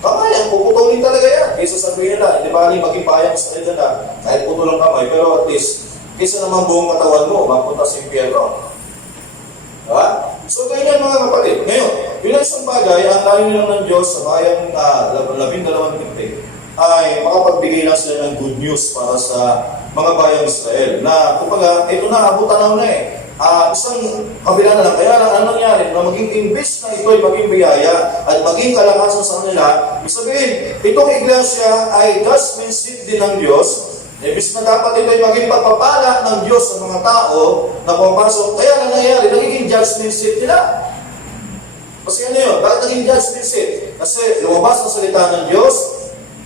ang puputulin talaga yan. Kaysa sabihin nila, hindi ba maging bayang Israel na, kahit putol ang kamay, pero at least, kaysa naman buong katawan mo, mapunta sa impyerno. Diba? So, ganyan mga kapatid. Ngayon, bilang isang bagay, ang layo lang ng Diyos sa bayang 12 tintig ay makapagbigay lang sila ng good news para sa mga bayang Israel. Na, kumbaga, ito na, abot tanaw na eh. isang kabila na lang. Kaya lang, ano nangyari? Na maging imbis na ito'y maging biyaya at maging kalakasan sa kanila, ibig sabihin, itong iglesia ay judgment seat din ng Diyos. Imbis na dapat ito'y maging pagpapala ng Diyos sa mga tao na pumapasok. Kaya na nangyayari, nagiging judgment seat nila. Kasi ano yun? Bakit naging judgment seat? Kasi lumabas ang salita ng Diyos,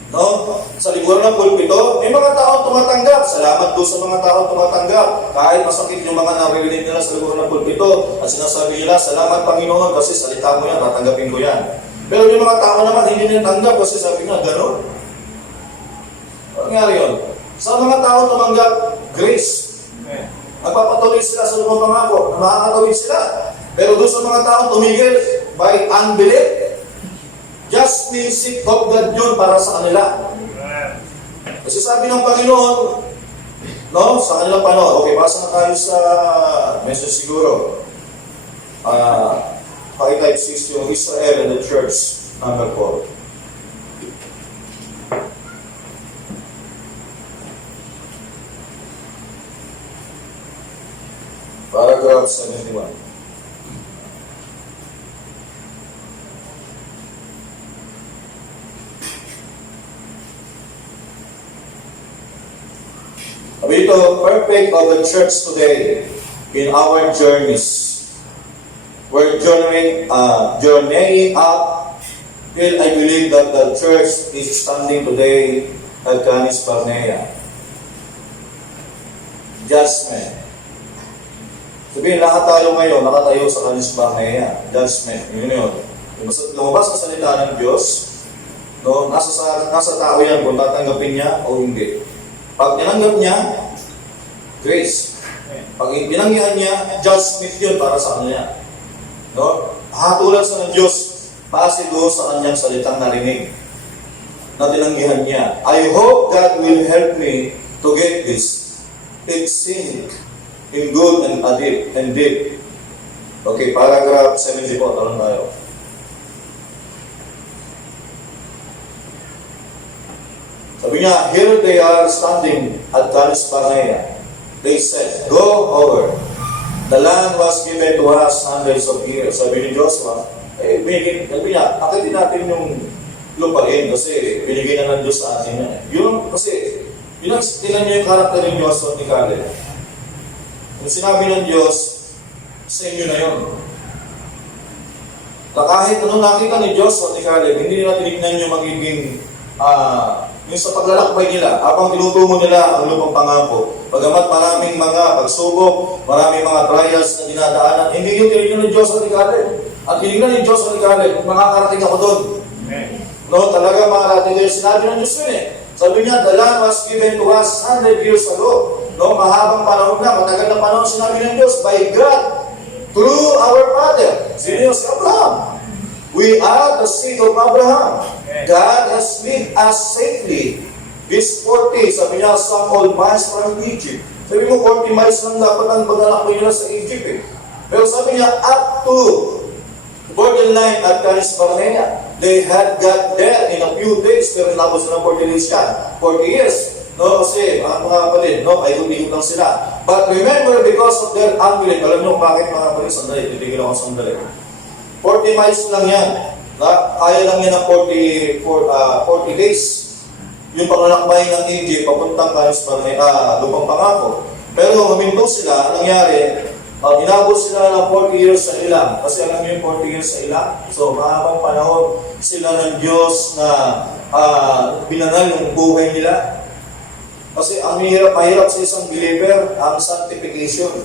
no? Sa likuran ng pulpito, may mga taong tumatanggap. Salamat doon sa mga taong tumatanggap. Kahit masakit yung mga naririnig nila sa likuran ng pulpito, at sinasabi nila, salamat Panginoon kasi salita mo yan, tatanggapin ko yan. Pero yung mga tao naman, hindi nila tanggap kasi sabi nga, gano'n. Ano nangyari yun? Sa mga tao tumanggap, grace. Nagpapatuloy sila sa lumang pangako, na makakatawid sila. Pero doon sa mga tao tumigil by unbelief, just seat of God yun para sa kanila. Kasi sabi ng Panginoon, no, sa kanilang panahon, okay, basa na tayo sa message siguro. Pakitype 6 yung Israel and the Church, number 4. Paragraph 71. Ito, perfect of the church today in our journeys. We're journeying up till I believe that the church is standing today at Canis Barnea. Judgment. Sabihin, lahat tayo ngayon nakatayo sa Canis Barnea. Judgment. Yun yun. Lumabas ang salita ng Diyos, no? Nasa tao yan kung tatanggapin niya o hindi. Pag tinanggap niya, grace. Pag binanggihan niya, judgment yun para sa kanya. No? Hatulan sa ng Diyos, base doon sa kanyang salitang narinig na tinanggihan niya. I hope God will help me to get this. It's sink in good and deep. Okay, paragraph 74. Talon tayo. Sabi niya, here they are standing at Canis Barnea. They said, go over. The land was given to us hundreds of years. Sabi ni Joshua, sabi niya, akitin natin yung lupain kasi binigay na ng Diyos sa atin yan. Yun, kasi, tinan niyo yung karakter ng Joshua ni Caleb. Yung sinabi ng Diyos, sa inyo na yun. Na kahit anong nakita ni Joshua ni Caleb, hindi nila tinignan yung magiging yung sa paglalakbay nila, habang tinutungo nila ang lupang pangako. Bagamat maraming mga pagsubok, maraming mga trials na dinadaanan, hindi yung tinignan ng Diyos ni Caleb. At tinignan ng Diyos ni Caleb, makakarating ako doon. No, talaga makakarating yung sinabi ng Diyos yun eh. Sabi niya, the land was given to us 100 years ago. No, mahabang panahon na, matagal na panahon sinabi ng Diyos, by God, through our father, si Diyos Abraham. We are the seed of Abraham. God has led us safely. This 40, sabi niya, some old miles from Egypt. Sabi mo, 40 miles lang dapat ang paglalakbay nila sa Egypt eh. Pero sabi niya, up to borderline at Canis Barnea. They had got there in a few days, pero nabos na 40 days siya. 40 years. No, kasi mga kapatid, no, ikot-ikot lang sila. But remember, because of their unbelief, alam niyo bakit mga kapatid, sandali, titigil ako sandali. 40 miles lang yan. Kaya lang yan ng 40 days. Yung panlalakbay ng Egypt, papuntang Canis Barnea, lupang pangako. Pero huminto sila, nangyari, inabot sila ng 40 years sa ilang. Kasi alam niyo yung 40 years sa ilang? So, mahabang panahon sila ng Diyos na binanal yung buhay nila. Kasi ang mahirap sa isang believer, ang sanctification.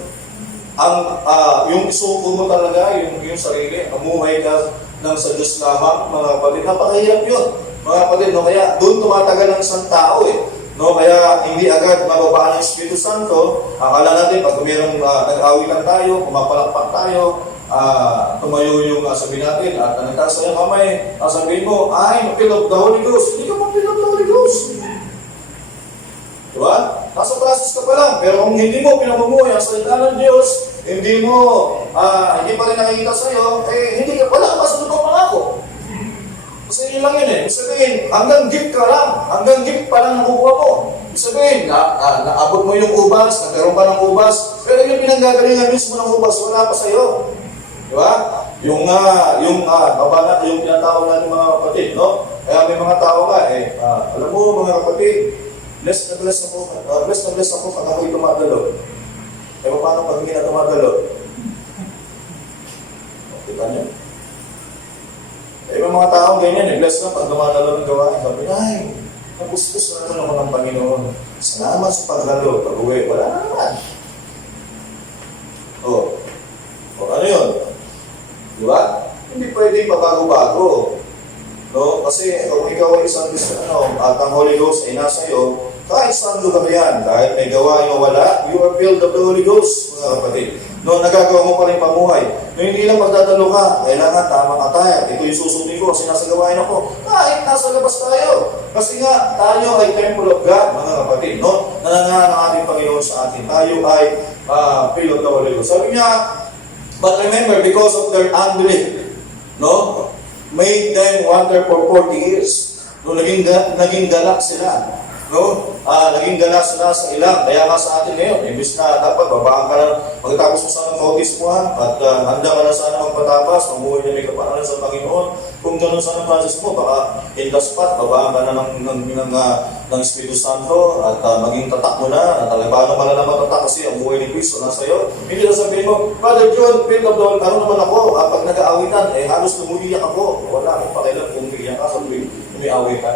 Yung isuko mo talaga, yung sarili, amuhay ka ng sa Diyos lamang, mga kapatid. Napakahirap yun, mga kapatid. No? Kaya doon tumatagal ang isang tao eh. No? Kaya hindi agad mababaan ng Espiritu Santo. Akala natin, pag mayroong nag-awitan tayo, pumapalakpak tayo, tumayo yung sabi natin, at nagtaas tayong kamay, sabihin mo, I'm filled of the Holy Ghost. Hindi ka pa filled of the Holy Ghost. Diba? Nasa process ka pa lang, pero kung hindi mo pinamumuhay ang salita ng Diyos, hindi pa rin nakikita sa'yo, hindi ka pala ka sa lupang pangako. Kasi yun lang yun eh. Ibig sabihin, hanggang gift ka lang, hanggang gift pa lang nakukuha mo. Ibig sabihin, naabot mo yung ubas, nagkaroon pa ng ubas, pero yung pinanggagalingan mismo ng ubas, wala pa sa'yo. Di ba? Yung babanat, yung tinatawag natin mga kapatid, no? Kaya may mga tao nga, alam mo mga kapatid, bless na bless ako pag ako'y tumadalo. Paano pag hindi na tumadalo? Kita niyo? May mga tao ganyan, bless na pag tumadalo ng gawain. Sabi, ay, napustos na naman ako ng Panginoon. Salamat sa paglalo, pag-uwi. Wala na naman. Ano yun? Di ba? Hindi pwede pabago-bago. No? Kasi kung ikaw ay isang at ang Holy Ghost ay nasa iyo, kahit saan lugar yan, kahit may gawain o wala, you are filled of the Holy Ghost, mga kapatid. No, nagagawa mo pa rin pamuhay. No, hindi lang magdadalo ka, kailangan tamang attire. Ito yung susundin ko kasi nasa gawain ako. Kahit nasa labas tayo. Kasi nga, tayo ay temple of God, mga kapatid. No? Nanangahan ang ating Panginoon sa atin. Tayo ay filled of the Holy Ghost. Sabi niya, but remember, because of their unbelief, no, made them wander for 40 years. No, naging galak sila. No? Naging gala sila sa ilang. Kaya nga sa atin ngayon, imbis na dapat babaan ka na, pagkatapos mo sana mag-autis mo at handa ka na sana magpatapas, mamuhay na may kapanalan sa Panginoon. Kung gano'n sana process mo, baka in the spot, babaan ka na ng Espiritu Santo at maging tatak mo na, at paano ka na naman tatak kasi ang buhay ni Cristo nasa iyo. Hindi na sabihin mo, Father John, Phil of Dawn, ano naman ako, pag nag-aawitan, halos lumuliyak ako. Wala akong pakialam kung umiiyak ka, sabihin, umiawit ka.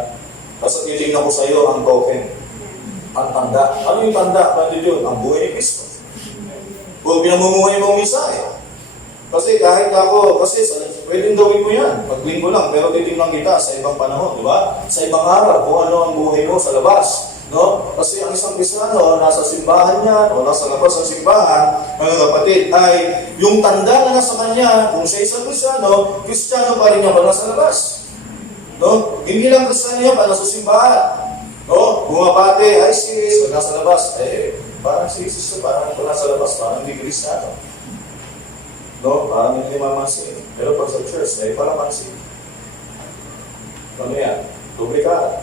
Kasi titingnan ko sa iyo ang token, ang tanda. Ano yung tanda? Pwede yun, ang buhay ni Cristo. Kung pinamumuhay mo mensahe. Kasi kahit ako, pwedeng gawin mo yan. Pag-linggo lang, pero titingnan kita sa ibang panahon, di ba? Sa ibang araw, kung ano ang buhay mo sa labas. No? Kasi ang isang Kristiyano, nasa simbahan yan, o nasa labas ng simbahan, mga kapatid, ay yung tanda na nasa kanya, kung siya isang Kristiyano, Kristiyano pa rin niya ba nasa labas? No? Hindi lang Kristiyano niya pa nasa simbahan. No? Bumabate, ay sis, nasa labas. Parang si sis, parang wala sa labas, parang hindi Kristiyano. No? Parang hindi mamansin. Pero pag sa church, ay palamansin. Ano yan? Duplikado.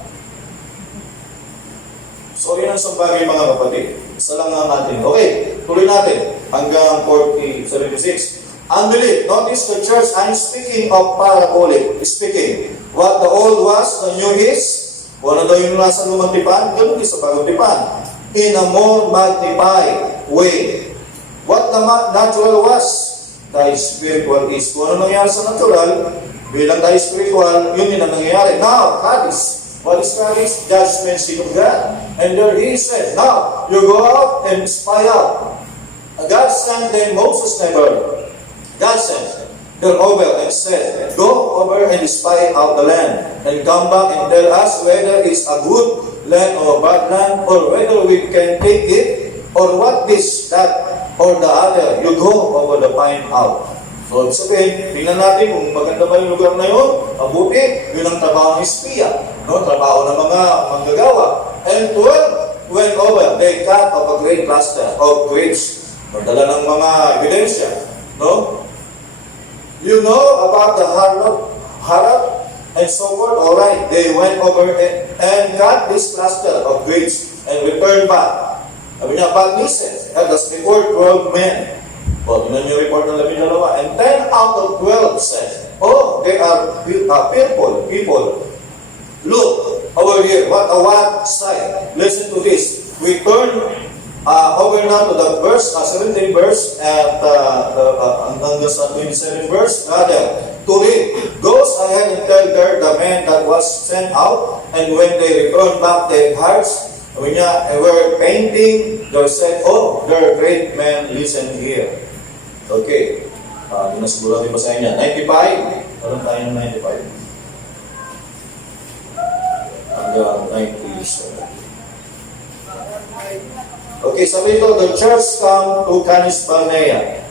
So, yun ang isang bagay mga kapatid. Isa lang nga natin. Okay, tuloy natin. Hanggang 76. Unbelief. Notice the church, I'm speaking of parabolic. Speaking. What the old was, the new is. Kung ano daw yung nasa lumang tipan, ganun din sa bagong tipan. In a more magnified way. What the natural was, the spiritual is. Kung ano nangyari sa natural, bilang tayo spiritual, yun din ang nangyayari. Now, Hadis. What is Hadis? Judgment seat of God. And there he said, now, you go out and spy out. God sent them, Moses never. God sent them over and said, go over and spy out the land, and come back and tell us whether it's a good land or a bad land, or whether we can take it, or what this, that, or the other. You go over the find out. So, sabihin, tingnan natin kung maganda ba yung lugar na yun, mabuti, yun ang trabaho ng espiya, no? Trabaho ng mga manggagawa. And 12 went over, they cut of a great cluster of grapes. Magdala ng mga ebidensya, no? You know about the harap and so forth. All right, they went over and cut this cluster of grapes and returned back. Sabi niya, but listen, that's report 12 men. O, yun yung report ng 12. And 10 out of 12 said, oh, they are people. Look, over here, what a wild sight. Listen to this. We turn over now to the verse, 17 verse, at hanggang sa 27 verse, rather, to read, goes ahead and tell her the man that was sent out, and when they returned back their hearts, when they were painting, they said, oh, they're great men, listen here. Okay, hindi na siguro natin basahin niya. 95, walang tayo ng 95. Hanggang 97. Okay, sabi ito, the church come to Canis Barnea.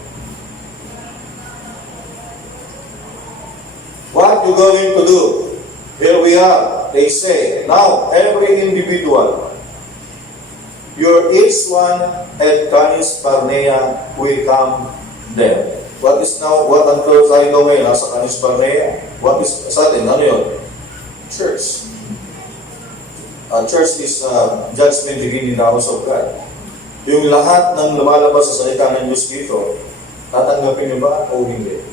What you going to do? Here we are, they say. Now, every individual, your each one at Canis Barnea, we come there. What until tayo gawin sa Canis Barnea? What is sa atin? Ano yun? Church. Church is judgment beginning in the house of God. yung lahat ng lumalabas sa salita ng Diyos dito, tatanggapin niyo ba o hindi?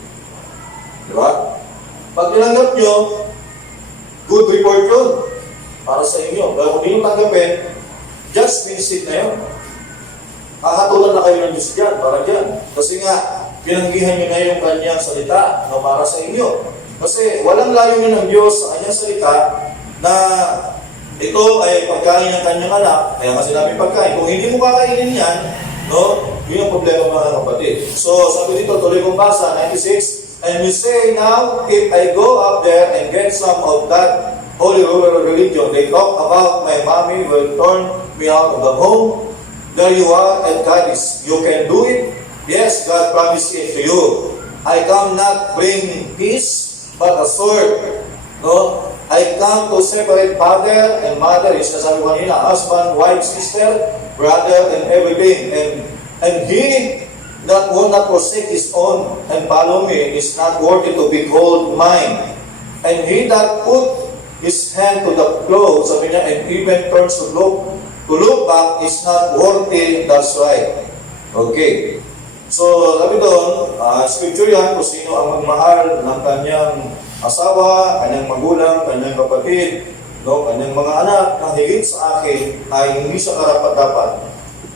Di ba? Pag tinanggap niyo, good report yun para sa inyo. Pero kung hindi nyo tanggapin, just visit na yun. Hahatulan na kayo ng Diyos dyan, para dyan. Kasi nga, pinanggihan nyo na yung kanyang salita na para sa inyo. Kasi walang layunin ng Diyos sa kanyang salita na ito ay pagkain ng kanyang anak. Kaya nga sinabi pagkain. Kung hindi mo kakainin yan, no, yun ang problema mga kapatid. So, sabi dito, tuloy kong basa, 96, and you say now, if I go up there and get some of that holy rural religion, they talk about my mommy will turn me out of the home. There you are at Cadiz. You can do it. Yes, God promised it to you. I come not bring peace, but a sword. No? I come to separate father and mother. Is nasabi ko kanina, husband, wife, sister, brother, and everything. And he that will not forsake his own and follow me is not worthy to be called mine. And he that put his hand to the plow, sabi niya, and even turns to look back is not worthy. That's right. Okay. So, sabi doon, scripture yan kung sino ang magmahal ng kanyang asawa, kanyang magulang, kanyang kapatid, no, kanyang mga anak, na higit sa akin ay hindi siya karapat-dapat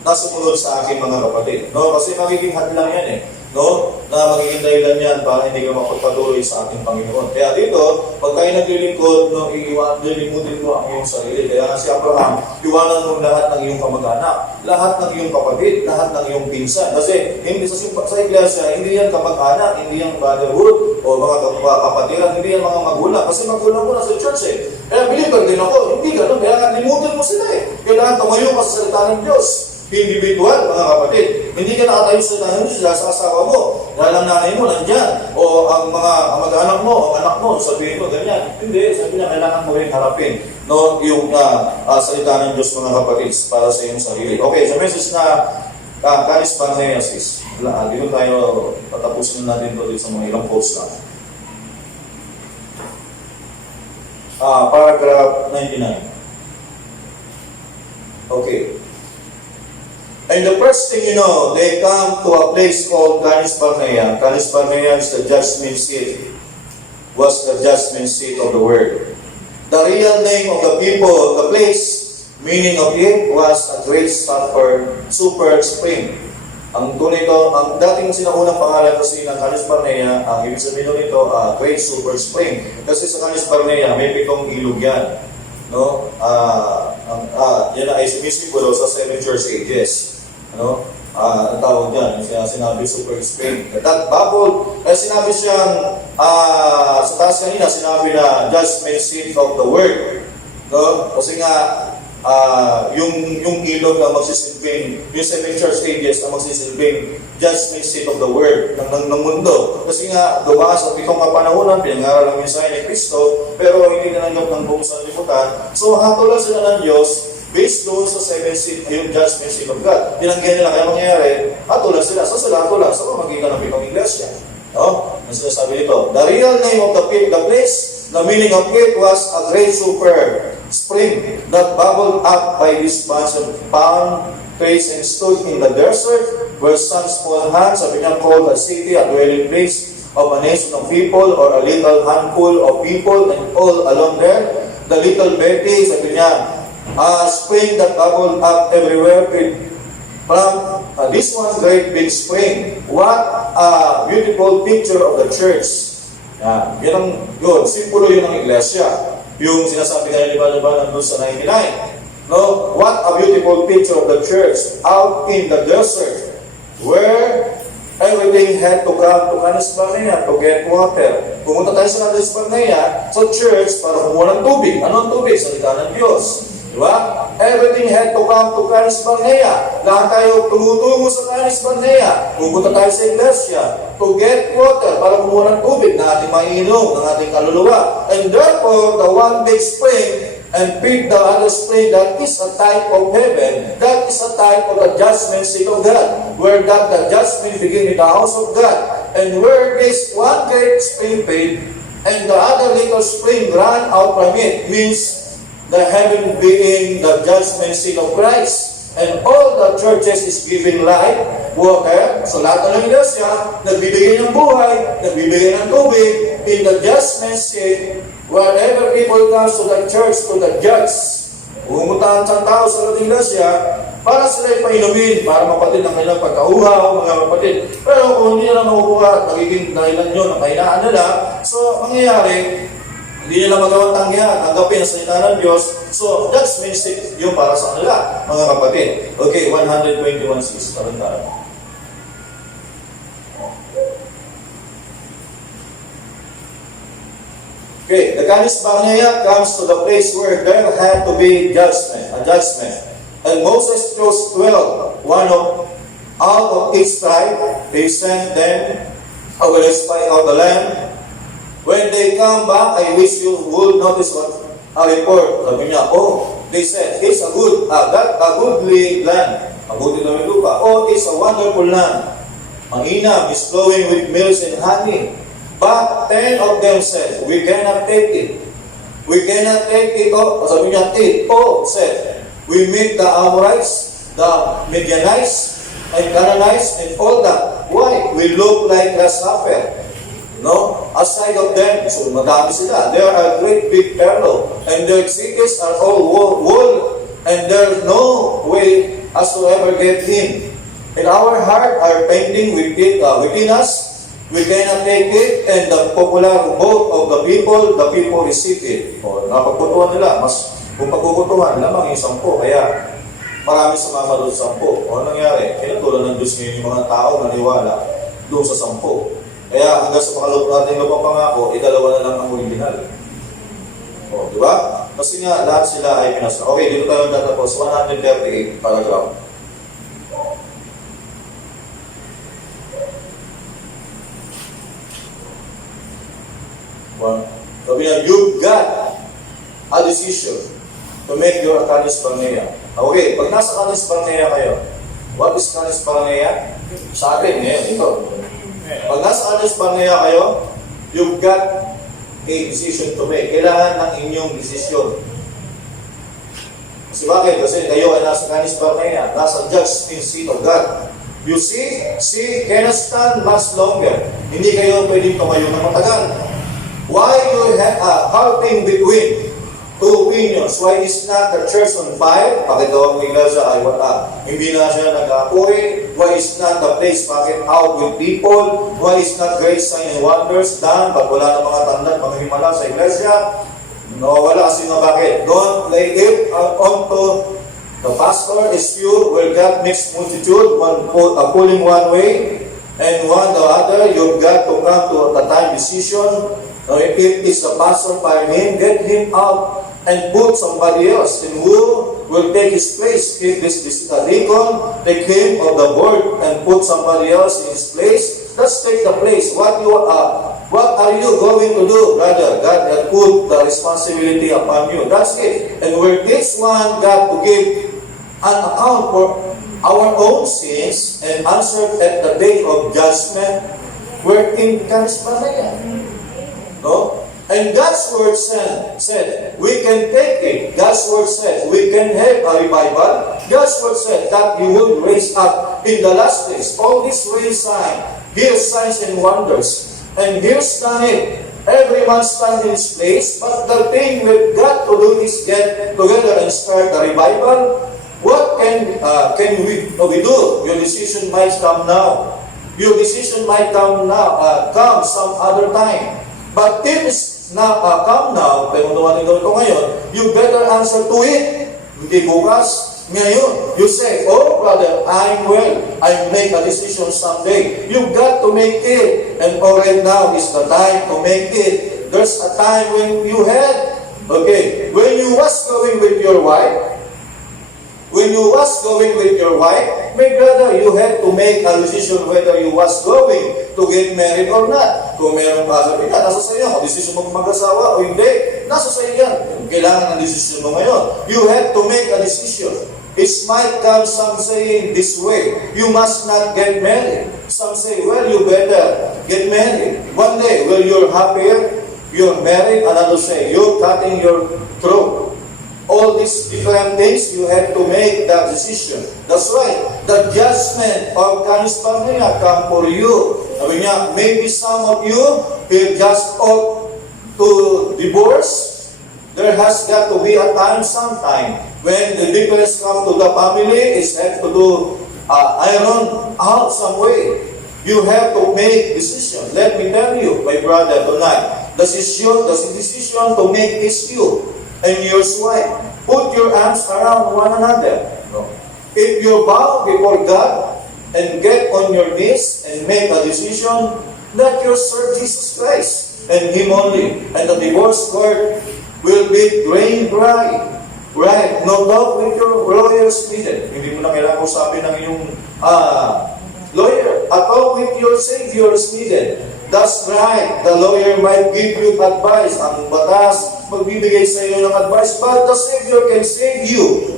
na sumunod sa aking mga kapatid. No? Kasi magiging hadlang yan no? Na magiging dahilan yan para hindi ka mapagpatuloy sa ating Panginoon. Kaya dito, pag tayo naglilingkod, no, lilimutin mo ang iyong sarili. Kaya nga si Abraham, iwanan mo lahat ng iyong kamag-anak, lahat ng iyong kapatid, lahat ng iyong pinsan. Kasi hindi sa iglesia, hindi yan kamag-anak, hindi yan brotherhood, o mga kapatiran, hindi yan mga magulang. Kasi magulang mo na sa church Kaya believer din ako, hindi ganun. Kaya nga limutin mo sila Kailangan tumayo ka sa salita ng Diyos. Individual, mga kapatid. Hindi ka nakatayo sa salita ng Diyos dahil sa asawa mo, dahil ang nanay mo nandyan, o ang mga kamag-anak mo, o anak mo, sabihin mo, ganyan. Hindi, sabi niya, kailangan mo rin harapin yung salita ng Diyos, mga kapatid, para sa iyong sarili. Okay, sa message na Caris Panhayasis, dito tayo patapusin natin ito sa mga ilang quotes lang. Paragraph 99. Okay. And the first thing you know, they come to a place called Canis Barnea. Canis Barnea is the judgment seat. Was the judgment seat of the world. The real name of the people, the place, meaning of it was a great super spring. Ang tunay ito, ang dating sinaunang pangalan kasi ng Canis Barnea, ang ibig sabihin nito, great super spring. Kasi sa Canis Barnea, may 7 ilog yan. No? Yan ay sumisimbolo sa 7 church ages. Ang tawag dyan, sinabi super spring. That bubble, sinabi siyang, sa taas kanina, sinabi na judgment seat of the world. No? Kasi nga, yung ilog na magsisilbing, yung 7 church ages na magsisilbing judgment seat of the world, ng mundo. Kasi nga, dumaan sa pitong kapanahonan, pinangaral ang mensahe ni Kristo, pero hindi nanggap ng buong sanlibutan. So, hatulan sila ng Diyos, based doon sa 7 seat, yung judgment seat of God. Tinanggihan nila, kaya mangyayari, hatulan sila. So, sila hatulan sa pamagitan ng pitong iglesia. No? Ang sinasabi nito, the real name of the place, the meaning of it was a great super spring that bubbled up by this bunch of palm trees and stood in the desert where some small hands have been called a city, a dwelling place of a nation of people or a little handful of people, and all along there, the little Betty, sabi niya, a spring that bubbled up everywhere from this one great big spring. What a beautiful picture of the church. Yan ang yun. Simpulo yun ng iglesia. Yung sinasabi kayo liba-liba nandun sa 99. No? What a beautiful picture of the church out in the desert where everything had to come to Canis Barnea to get water. Pumunta tayo sa Canis Barnea sa church para kumuha ng tubig. Ano ang tubig? Salita ng Diyos. Diba? Everything had to come to Canis Barnea. Lahat tayo tumutungo sa Canis Barnea. Pupunta tayo sa iglesia to get water para kumuha ng tubig na ating maiinom, ng ating kaluluwa. And therefore, the one big spring and feed the other spring, that is a type of heaven. That is a type of the judgment seat of God, where that the judgment begin in the house of God. And where this one great spring fed and the other little spring ran out from it, means the heaven being the judgment seat of Christ. And all the churches is giving life, water. So lahat ng iglesia, nagbibigay ng buhay, nagbibigay ng tubig, in the judgment seat, wherever people comes to the church, to the judge, umutahan sa tao sa iglesia, para sila painumin, para mapatid ang kanilang pagkauhaw, mga kapatid. Pero kung hindi nila makukuha, nagiging dahilan yun ang kahinaan nila, so mangyayari, hindi nila magawang tanggihan, tanggapin ang salita ng Diyos. So, that's message yung para sa kanila, mga kapatid. Okay, 121:6. Parang tayo. Okay, the Canis Barnea comes to the place where there had to be judgment, a judgment. And Moses chose 12, out of each tribe. They sent them, I will spy out the land. When they come back, I wish you would notice what a report. Sabi niya, they said, it's a goodly land. Mabuti na yung lupa. It's a wonderful land. Ang inam is flowing with milk and honey. But 10 of them said, we cannot take it. We cannot take it. Sabi niya, said, we meet the Amorites, the Midianites, and Canaanites, and all that. Why? We look like grasshopper. No? Aside of them, so madami sila. There are great big perlo, and their cities are all wool, and there's no way as to ever get in. And our heart are painting within us. We cannot take it, and the popular vote of the people receive it. Napagputuhan nila, mas kung pagpuputuhan, lamang yung 10, kaya marami sumama doon sa 10. Ano nangyari? Kinatulan ng Diyos ngayon yung mga tao naniwala doon sa 10. Kaya hanggang sa ating lupang pangako, 2 na lang ang original. Di ba? Kasi nga, lahat sila ay pinasa. Okay, dito tayo tatapos. 138 paragraph. Sabi niya, you've got a decision to make your Canis Barnea. Okay, pag nasa Canis Barnea kayo, what is Canis Barnea? Sa atin, ngayon, ito. Pag nasa Canis Barnea kayo, you've got a decision to make. Kailangan ng inyong desisyon. Kasi bakit? Kasi kayo ay nasa Canis Barnea, nasa judgment seat of God. You see, cannot stand much longer. Hindi kayo pwedeng tumayo ng matagal. Why do you have halting between two opinions? Why is not the church on fire? Bakit daw ang iglesia ay wala? Hindi na siya nag-apoy. Why is not the place bakit out with people? Why is not great signs and wonders done? Ba't wala na mga tanda, mga himala sa iglesia? No, wala kasi nga bakit? Don't lay it onto the pastor is pure, where God makes multitude, pulling one way, and one the other. You've got to come to the time decision. If it's the pastor by name, get him out and put somebody else. And who will take his place? If this deacon, take him of the board and put somebody else in his place. Let's take the place. What are you going to do, brother? God has put the responsibility upon you. That's it. And where each one got to give an account for our own sins and answer at the day of judgment, we're in Canis Barnea. No? And God's word said, we can take it. God's word said, we can have a revival. God's word said that He will raise up in the last days. All this real sign, here's signs and wonders. And here's done it. Every man stand in his place, but the thing we've got to do is get together and start the revival. What can we do? Your decision might come now. Your decision might come now, come some other time. But if it's not come now, pero dumating daw ito ngayon, you better answer to it. Hindi bukas, ngayon. You say, oh brother, I'm well. I make a decision someday. You've got to make it. And right now is the time to make it. There's a time when you had, when you was going with your wife, my brother, you had to make a decision whether you was going to get married or not. Kung meron ka, sabi ka, nasa sa'yo kung decision mo mag-asawa o hindi, nasa sa'yo yan. Kailangan ng decision mo ngayon. You have to make a decision. It might come some saying this way, you must not get married. Some say, well, you better get married. One day, when you're happier, you're married. Another say, you're cutting your throat. All all these different things, you have to make that decision. That's right. The judgment of Kanisparnia come for you. Sabi niya, maybe some of you have just ought to divorce. There has got to be a time, sometime, when the difference come to the family is have to do iron out some way. You have to make decision. Let me tell you, my brother, tonight, the decision to make is you and your wife. Put your arms around one another. No. If you bow before God and get on your knees and make a decision, let you serve Jesus Christ and Him only. And the divorce court will be drained dry. Right? No doubt with your lawyers needed. Hindi mo na kailangan usapin ng iyong lawyer. Talk with your Savior is needed. That's right. The lawyer might give you advice. Ang batas, magbibigay sa iyo ng advice, but the Savior can save you.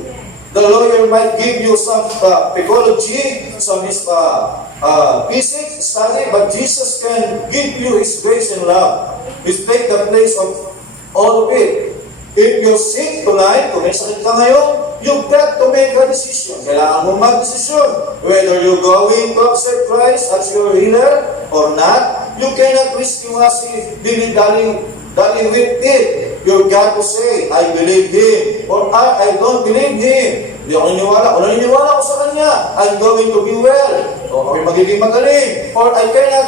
The lawyer might give you some psychology, some physics study, but Jesus can give you His grace and love. He take the place of all of it. If you're sick tonight, kung may sakit ka ngayon, you've got to make a decision. Kailangan mo mag-decision. Whether you're going to accept Christ as your healer or not, you cannot risk you as dilly-dally with it. You've got to say, I believe Him, or I don't believe Him. Hindi ako naniniwala. Kung naniniwala ako sa Kanya, I'm going to be well. O ako'y magiging magaling. Or I cannot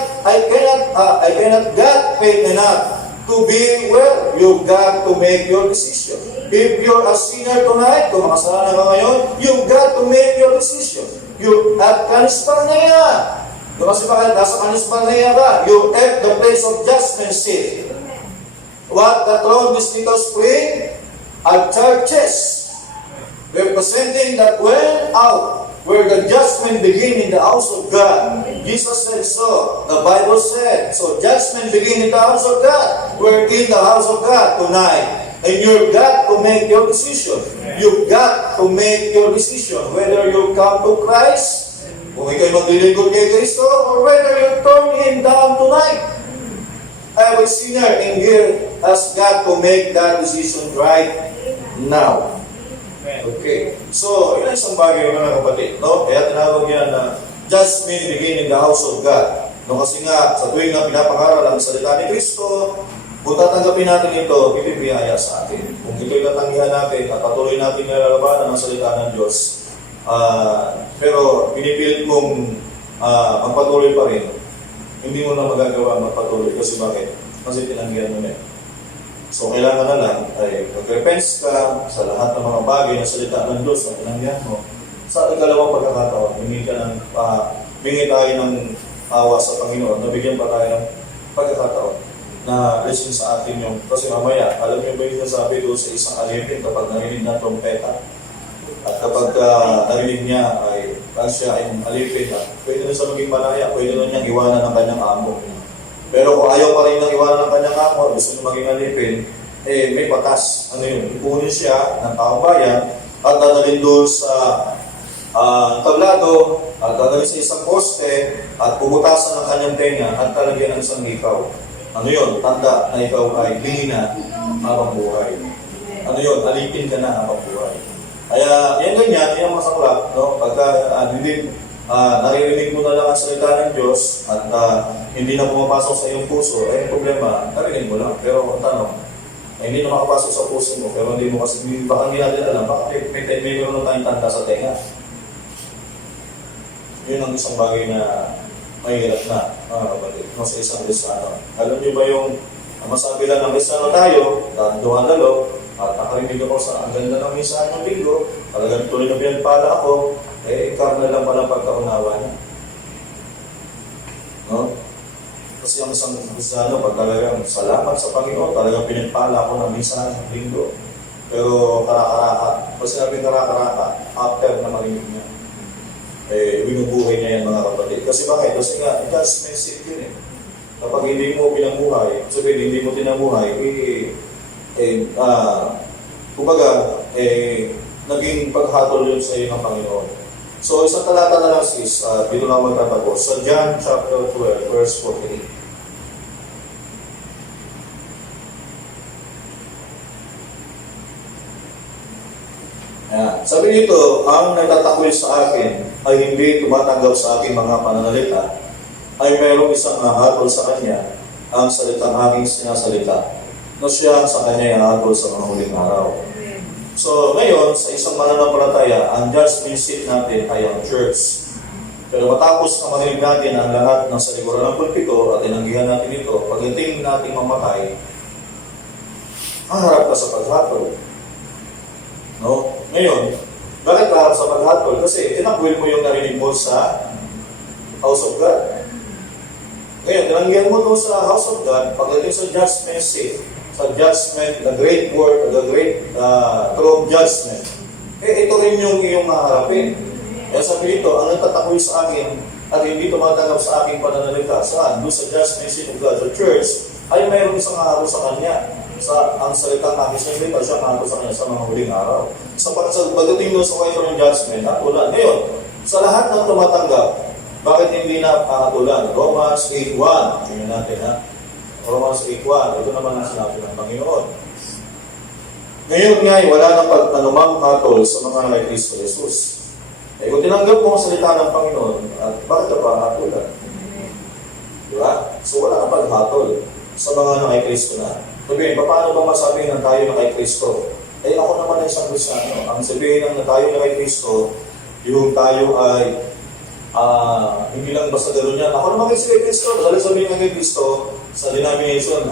get faith enough to be well. You've got to make your decision. If you're a sinner tonight, kung makasalanan ka ngayon, you've got to make your decision. You at Kanisparnia. Kasi bakit nasa Kanisparnia ka? You at the place of judgment seat. What the throne mystical spring are churches representing that went out where the judgment begin in the house of God. Jesus said so. The Bible said, so judgment begin in the house of God. We're in the house of God tonight. And you've got to make your decision. You've got to make your decision. Whether you come to Christ, kung ikaw'y maglilingkod kay Kristo, or whether you turn Him down tonight. Every sinner in here has got to make that decision right now. Okay. So, yun ang isang bagay mga kapatid. No? Kaya tinawag yan na judgment begin in the house of God. No? Kasi nga, sa tuwing na pinapangaral ang salita ni Kristo, kung tatanggapin natin ito, ibibiyaya sa atin. Kung ito'y tatanggihan natin at patuloy natin nilalabanan ang salita ng Diyos, pero pinipilit mong magpatuloy pa rin, hindi mo na magagawa magpatuloy. Kasi bakit? Kasi tinanggihan mo na. So, kailangan na lang ay mag-repents ka sa lahat ng mga bagay na salita ng Diyos na pinanggihan mo. Sa ikalawang pagkakataon, hingi tayo ng awa sa Panginoon, nabigyan pa tayo ng pagkakataon na lesson sa atin yung, kasi mamaya, alam niyo ba yung sinasabi doon sa isang alipin kapag narinig na trompeta? At kapag narinig niya ay siya ay alipin na, pwede na siya maging malaya, pwede na niyang iwanan ng kanyang amo. Pero kung ayaw pa rin nang iwanan ng kanyang amo, gusto niya maging alipin, may batas. Ano yun? Ipunin siya ng taong bayan at dadalhin doon sa tablado at dadalhin sa isang poste at pumutasan ng kanyang tenga at talagyan ng isang ikaw. Ano yun? Tanda na ikaw ay lingi na habang buhay. Ano yun? Alipin ka na habang buhay. Kaya yan ganyan, yan masaklap. No? Pagka naririnig mo na lang ang salita ng Diyos at hindi na pumapasok sa iyong puso, problema, narinig mo lang. Pero ang tanong, hindi na makapasok sa puso mo, pero hindi mo kasi, baka hindi natin alam, baka may meron na tayong tanda sa tenga. Yun ang isang bagay na mahirap na, mga kapatid, sa isang Kristiyano. Alam niyo ba yung masabi lang ng Kristiyano tayo, duhan-dalo, at nakarinig ako sa ang ganda ng misahan ng linggo, talagang tuloy na pinagpala ako, karnal lang pala pagkaunawa niya. No? Kasi ang isang Kristiyano, pag talagang salamat sa Panginoon, talagang pinagpala ako ng misahan ng linggo. Pero karakaraka, pag sinabing karakaraka, after na marinig niya, binubuhay niya yan mga kapatid. Kasi bakit? Kasi nga, judgment seat yun eh. Kapag hindi mo pinamuhay, sabihin hindi mo tinamuhay, kumbaga, naging paghatol yun sa iyo ng Panginoon. So, isang talata na lang sis, dito na magtatapos. So, John chapter 12, verse 48. Sabi dito, ang nagtatakwil sa akin ay hindi tumatanggap sa aking mga pananalita, ay mayroong isang hahatol sa kanya ang salitang aking sinasalita, na siya sa kanya hahatol sa mga huling araw. So, ngayon, sa isang mananampalataya, ang judgment seat natin ay ang church. Pero matapos na marinig natin ang lahat ng salikuran ng pulpito at tinanggihan natin ito, pagdating natin mamatay, haharap ka sa paghatol. No? Ngayon, bakit haharap sa paghatol? Kasi tinakwil mo yung narinig mo sa house of God. Ngayon, tinanggihan mo doon sa house of God, pagdating sa judgment seat, sa judgment, the great word, the great throne judgment, ito rin yung iyong maharapin. Kaya sabi dito, ang nagtatakwil sa akin at hindi tumatanggap sa aking pananalita, saan? Doon sa judgment seat of God, sa church, ay mayroon isang araw sa kanya. Ang salitang aking salita, siya araw sa kanya sa mga huling araw. Sa pagdating doon sa kwento ng judgment, hatulan. Ngayon, sa lahat ng tumatanggap, bakit hindi na hatulan? Romans 8:1. Tingnan natin, ha? Romans 8:1. Ito naman ang sinabi ng Panginoon. Ngayon nga, wala nang pag-anumang hatol sa mga kay Kristo Jesus. Kung tinanggap mo ang salita ng Panginoon, at bakit ka pa hatulan? Diba? So wala nang pag-hatol sa mga kay Kristo na. Sabihin, paano ba masabi na tayo na kay Kristo? Ako naman ay isang Kristiyano. Ang sabihin na tayo na kay Kristo, yung tayo ay hindi lang basta gano'n yan. Ako naman kasi kay Kristo. Dahil sabihin nga kay Kristo, sa denomination,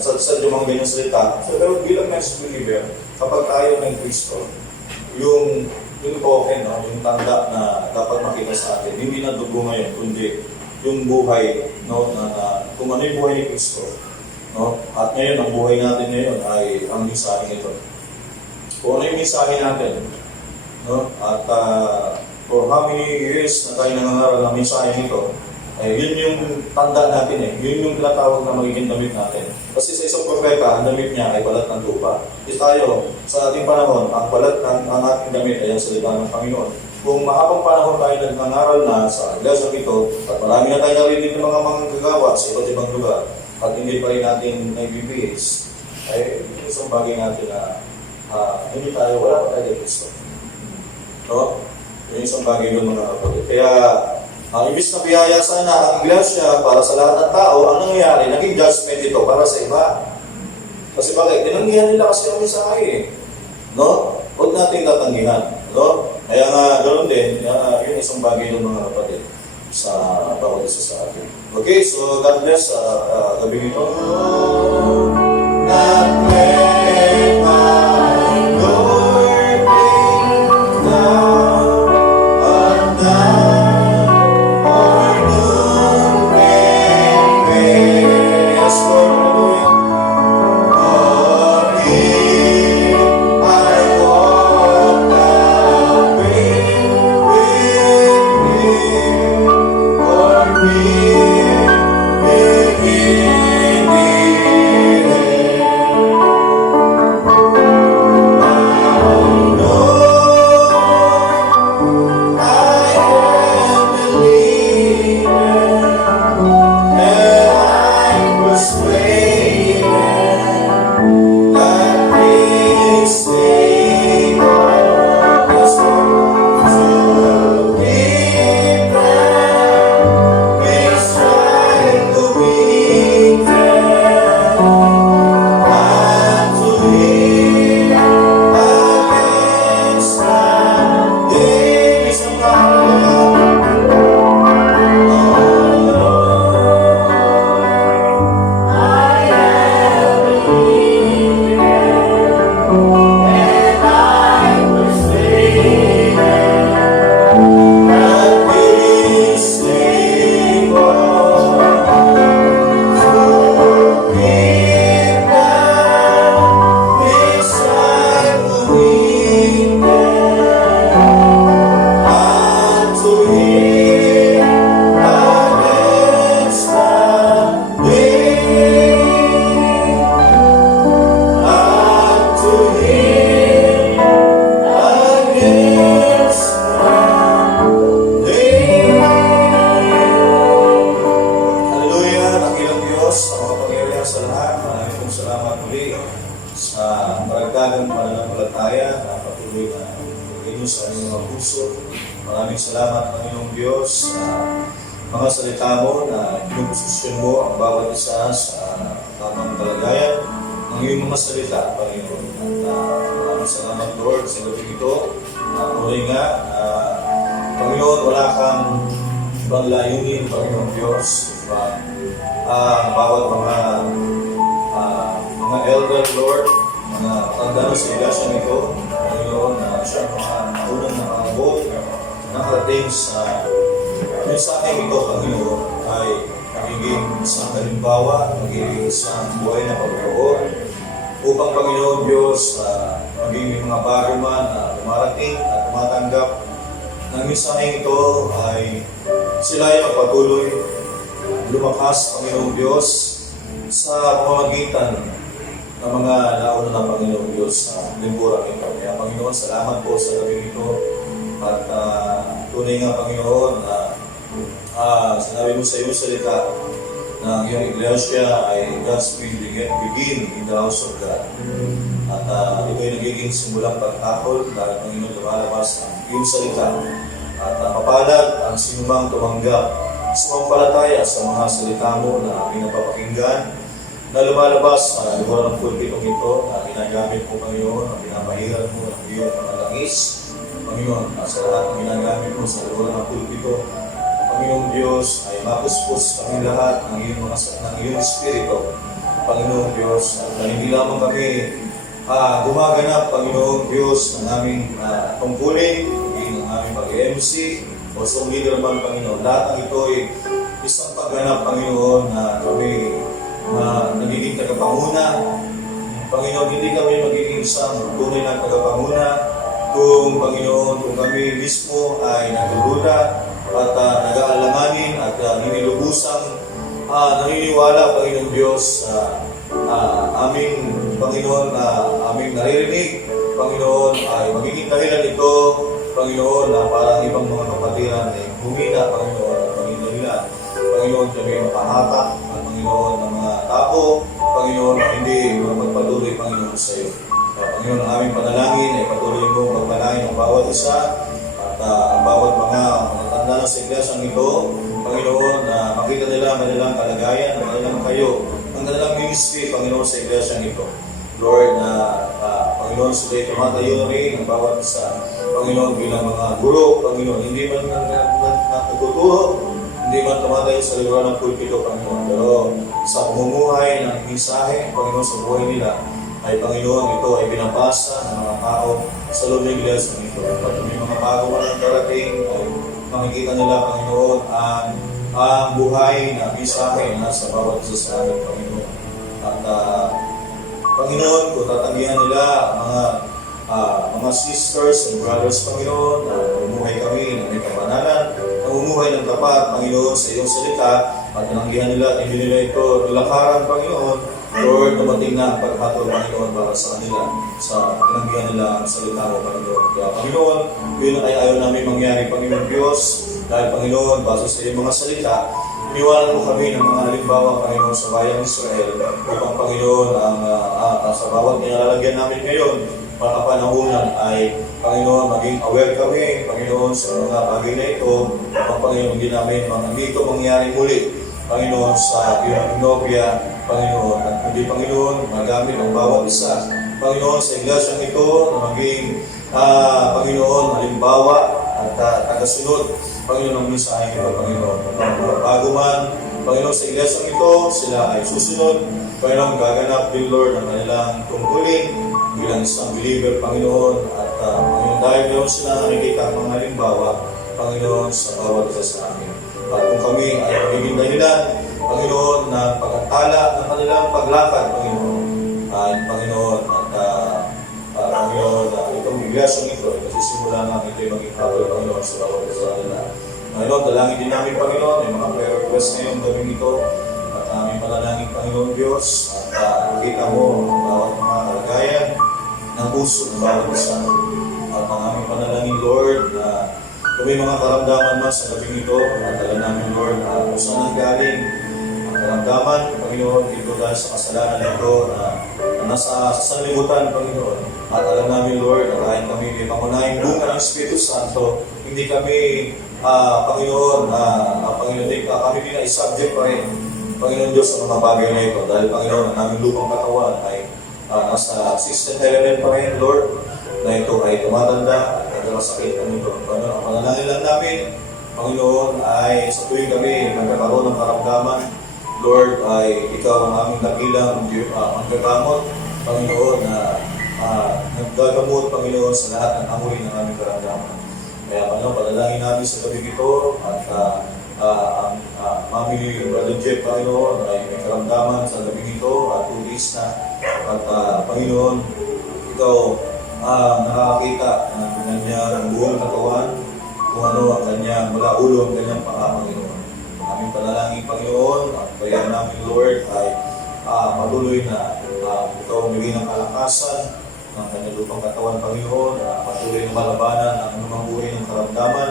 sa yung mga ganyang salita. So, pero bilang next believer, kapag tayo ng Kristo, yung token, no? Yung tanda na dapat makita sa atin, hindi na dugo ngayon, kundi yung buhay, no? Kung ano yung buhay ni Kristo. No? At ngayon, ang buhay natin ngayon ay ang mensahe nito. Kung ano yung mensahe natin, no? At for how many years na tayo nangangaral ng mensahe nito, yun yung tanda natin Yun yung tinatawag na magiging damit natin. Kasi sa isang propeta, ang damit niya ay balat ng lupa. Kasi tayo, sa ating panahon, ang balat ng ating damit ay ang salita ng Panginoon. Kung mahabang panahon tayo nagngangaral na sa iglesia ito, at marami na tayo narinig ng mga manggagawa sa iba't ibang lugar, at hindi pa rin natin naibibigis, ay isang bagay natin na hindi tayo, wala pa tayo kay Kristo. No? Yung isang bagay doon mga kapatid. Kaya, ibig na biyaya sana ang iglesia para sa lahat ng tao, ang nangyayari, naging judgment ito para sa iba. Kasi bakit? Tinanggihan nila kasi ang mensahe. No? Huwag natin tatanggihan. No? Kaya nga, ganoon din, yun isang bagay doon mga kapatid sa bawat isa sa atin. Okay, so God bless gabi nito. God bless my Lord, down on down, or noon and yes, Lord, hallelujah. For Him I walk the way with Him, for Him in the end. I know I am believer, and I'm persuaded that this day is to be found beside the weekend, and to live against the days of maragdagang pananampalataya na patuloy na inyo sa inyong mga puso. Maraming salamat, Panginoong Diyos, sa mga salita mo na pinuposisyon mo ang bawat isa sa tamang kalagayan ng iyong mga salita, Panginoon. At maraming salamat, Lord, sa gabi ito. Muli nga, Panginoon, wala kang ibang layunin, Panginoong Diyos. Bawat mga elder, Lord, mga tanda sa iglesia nito, Panginoon, na siya mga naunang nakaabot, nakarating sa mensahe ito, Panginoon, ay magiging isang halimbawa, magiging isang buhay na pagkaroon, upang, Panginoon Diyos, maging mga bago man na dumarating at tumatanggap ng mensahe ito ay sila ay magpatuloy lumakas, Panginoong Diyos, sa pamamagitan ng mga nauna ng Panginoong Diyos sa liburang ito. Kaya, Panginoon, salamat po sa gabi ito. At tunay nga, Panginoon, na sinabi mo sa iyong salita na ang iyong iglesia ay God's will begin in the house of God. At ito ay nagiging simulang pagtakol dahil, Panginoon, lumalabas ang iyong salita. At mapalad ang sinumang tumanggap sumampalataya sa mga salita mo na pinapapakinggan na lumalabas sa lugar ng pulpitong ito na ginagamit mo, Panginoon, na pinapahiran mo ng iyong mga langis, Panginoon, sa lahat ng ginagamit mo sa lugar ng pulpito, Panginoong Diyos, ay mapuspos kami lahat ng iyong Espiritu, Panginoong Diyos, at hindi lamang kami gumaganap, Panginoong Diyos, ng aming tungkulin, ng aming pag-MC, o sa leader man, Panginoon. Lahat ng ito ay isang pagganap, Panginoon, na kami nagiging tagapanguna. Panginoon, hindi kami magiging isang tunay na tagapanguna kung, Panginoon, kung kami mismo ay nagdududa at nag-aalanganin at ninilubusang naniniwala, Panginoon Diyos, aming, Panginoon, aming naririnig, Panginoon, ay magiging dahilan ito, Panginoon, na parang ibang mga kapatiran ay humina, Panginoon, at maging dahilan, Panginoon, kami mapahatak, at Panginoon, ng mga tao, Panginoon, na hindi magpatuloy, Panginoon, sa iyo. Panginoon, ang aming panalangin ay patuloy mo pagpalain ng bawat isa, at ang bawat mga tanda na sa iglesia ito, Panginoon, na makita nila ang kanilang kalagayan, ang kanilang kayo, ang kanilang ministry, Panginoon, sa iglesia ito. Lord, na Panginoon, sila'y tumatayo na rin ang bawat isa, Panginoon, bilang mga guro, Panginoon, hindi man nagtuturo, hindi man tumatayo sa lugar ng pulpito, Panginoon, pero sa pamumuhay ng mensahe, Panginoon, sa buhay nila, ay, Panginoon, ito ay binabasa ng mga tao sa loob ng iglesia nito. At may mga bago man darating, ay makikita nila, Panginoon, ang buhay na mensahe na sa bawat isa sa amin, Panginoon. At Panginoon, kung tatanggihan nila mga sisters and brothers, Panginoon, na namumuhay kami ng may kabanalan, namumuhay ng tapat, Panginoon, sa iyong salita, at tinanggihan nila at hindi nila ito nilakaran, Panginoon, Lord, dumating na ang paghatol, Panginoon, para sa kanila, sa tinanggihan nila ang salita mo, Panginoon. Kaya, Panginoon, yun ay ayaw namin mangyari, Panginoon Diyos, dahil, Panginoon, base sa iyong mga salita, iniwanan mo kami ng mga halimbawa, Panginoon, sa bayang Israel, upang, Panginoon, sa bawat nilalagyan namin ngayon, mga kapanahunan ay, Panginoon, maging aware kami, Panginoon, sa mga bagay na ito, upang, Panginoon, hindi ito mangyari muli, Panginoon, sa Inopia, Panginoon, at hindi, Panginoon, magamit ang bawat isa, Panginoon, sa iglesia ito, na maging, Panginoon, halimbawa at tagasunod, Panginoon, ang mensahe ito, Panginoon. Bago man, Panginoon, sa iglesia ito, sila ay susunod, Panginoon, gaganap din, Lord, ang kanilang tungkulin bilang isang believer, Panginoon, at Panginoon, dahil meron sila nakikita ang mga halimbawa, Panginoon, sa bawat isa sa amin. At kung kami ay magiging dahilan, Panginoon, na pag-atala ng kanilang paglakad, Panginoon, Panginoon, at Panginoon, itong iglesia ito, kasi simula namin ito yung maging hatol, Panginoon, sa bawat isa sa nila. Panginoon, dalangin din namin, Panginoon, yung mga prayer request ngayong gawin ito, at aming panalangin, Panginoon Diyos, at kita mo ang bawat mga kalagayan ng puso ng bawat isa. At ang aming panalangin, Lord, na kung may mga karamdaman man sa gabing ito, at alam namin, Lord, kung saan ang galing ang karamdaman, Panginoon, dito dahil sa kasalanan ito na nasa sanlibutan, Panginoon. At alam namin, Lord, na kahit kami may pangunahing bunga ng Espiritu Santo, hindi kami, Panginoon, Panginoon, kami din ay subject pa rin, Panginoon Diyos, sa mga bagay na ito. Dahil, Panginoon, ang naming lupang katawan ay nasa system element pa rin, Lord, na ito ay tumatanda at nagkakasakit kami ito. Panginoon, ang panalangin lang namin, Panginoon, ay sa tuwing kami magkakaroon ng karamdaman, Lord, ay Ikaw ang aming dakilang manggagamot, Panginoon, na naggagamot, Panginoon, sa lahat ng amoy ng aming karamdaman. Kaya, Panginoon, panalangin namin sa gabi ito at ang Mami Brother Jeff, Panginoon, ay may karamdaman sa gabi ito at 2 days na. At, Panginoon, Ikaw nakakakita ng kanyang buong katawan, kung ano ang kanyang mula ulo, ang kanyang paa, Panginoon. Aming panalangin, Panginoon, at bayan namin, Lord, ay patuloy na Ikaw bigyan ng kalakasan ng kanyang lupang katawan, Panginoon, patuloy na malabanan ang anumang uri ng karamdaman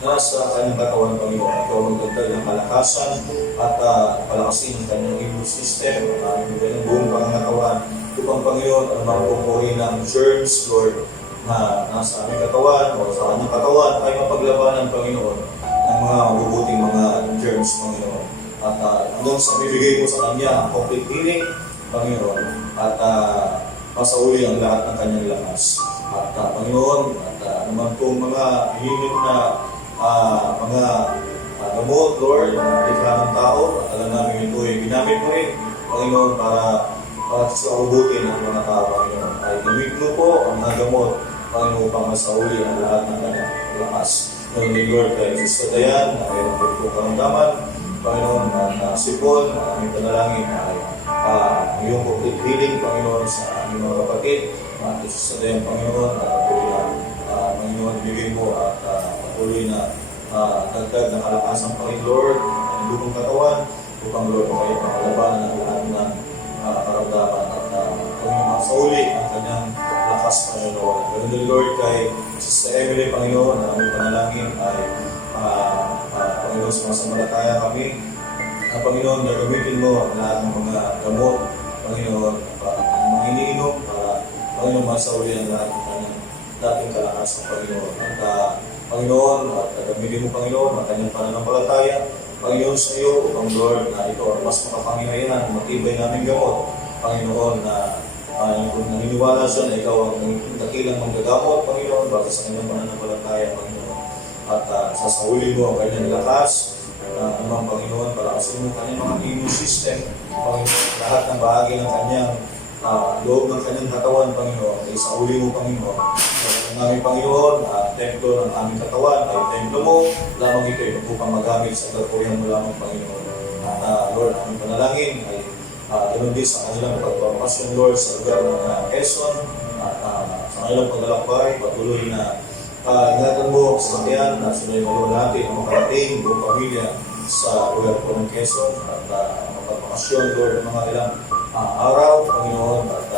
na sa kanyang katawan, Panginoon. Ikaw magdagdag ng kalakasan at palakasin ang kanyang immune system, ang kanyang buong pangangatawan. Upang, Panginoon, ang mga pupuri ng germs, Lord, na nasa aming katawan o sa kanyang katawan ay mapaglabanan, Panginoon, ng mga mabubuting mga germs, Panginoon. At hanggang sa bibigay mo sa kanya ang complete healing, Panginoon, at masauli ang lahat ng kanyang lakas. At Panginoon, at naman pong mga hihinip na mga gamot, Lord, na likha ng tao, at alam namin ito ay ginamit mo rin, Panginoon, para sa mabubuti ng mga tao, Panginoon. Ay gawin mo po ang mga gamot, Panginoon, upang masauli ang lahat ng kanyang lakas. Ngayon ni Lord, kay Sister Dayan, na mayroon po itong karamdaman, Panginoon, na sipon, aming panalangin ay iyong complete healing, Panginoon, sa aming mga kapatid, at Sister Dayan, Panginoon, at patuloy na, Panginoon, ibigay mo at patuloy na dagdag ng kalakasan, Panginoon, Lord, ang lupang katawan, upang, Lord, kayo pangalabanan ng lahat ng karamdaman at Panginoon, masauli ang kanyang lakas, Panginoon. Ganun din, Lord, kay Sister Emily, Panginoon, na aming panalangin ay Panginoon, sumasampalataya kami. Panginoon, gagamitin mo ang lahat ng mga gamot, Panginoon, mga iniinom para, Panginoon, masauli ang lahat ng kanyang dating kalakasan, Panginoon. At Panginoon, at gagamitin mo, Panginoon, ang kanyang pananampalataya, Panginoon, sa iyo, upang, Lord, na ito ang mas makapangyarihan, matibay namin gamot, Panginoon, na kung naniniwala siya na ikaw ang dakilang manggagamot, Panginoon, bakit sa kanyang pananampalataya, Panginoon. At sasauli mo ang kanyang lakas, naman, Panginoon, para kasi mo kanyang mga immune system, Panginoon, lahat ng bahagi ng kanyang loob ng kanyang katawan, Panginoon, ay sauli mo, Panginoon. Ang aming Panginoon, templo ng aming katawan, ay templo mo, lamang ito ay upang magamit sa kagurihan mo lamang, Panginoon. At Lord, aming panalangin ay ganoon din sa kanilang pagpapasyon, Lord, sa lugar ng Quezon, at sa kanilang paglalakbay, patuloy na ingatan mo sa katiyan na sila yung natin ang makarating buong pamilya sa lugar po ng Quezon at magpapakasyon, Lord, ng mga ilang araw, Panginoon, at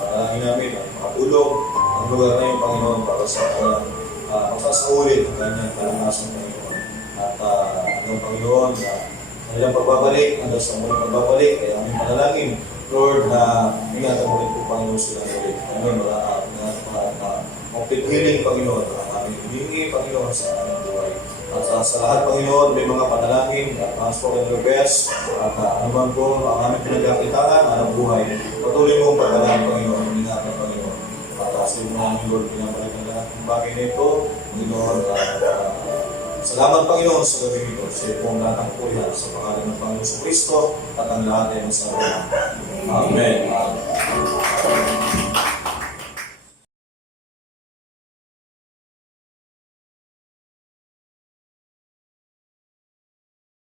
panalangin namin ay makatulong ang lugar na yung Panginoon para sa kanyang magsasauli ng kanyang kalamasan, Panginoon. At hanggang, Panginoon, na kanilang pagbabalik, hanggang sa muling pagbabalik, ay aming panalangin, Lord, na ingatan mo rin po, Panginoon, sila ulit. Panginoon, complete healing, Panginoon, ang aming hiningi, Panginoon, sa aming buhay. At sa lahat, Panginoon, may mga panalangin, transport and request, at anuman po ang aming pinagkakitaan, anong buhay. Patuloy mo ang pagkalaan, Panginoon, ingatan, Panginoon. At sa mo namin, Lord, pinabalik ang lahat ng bagay na ito, Panginoon, salamat, Panginoon, sa gabi ito. Sa iyo po ang lahat ng pulihan sa pangalan ng Panginoon sa Kristo at ang lahat ay masabi. Amen.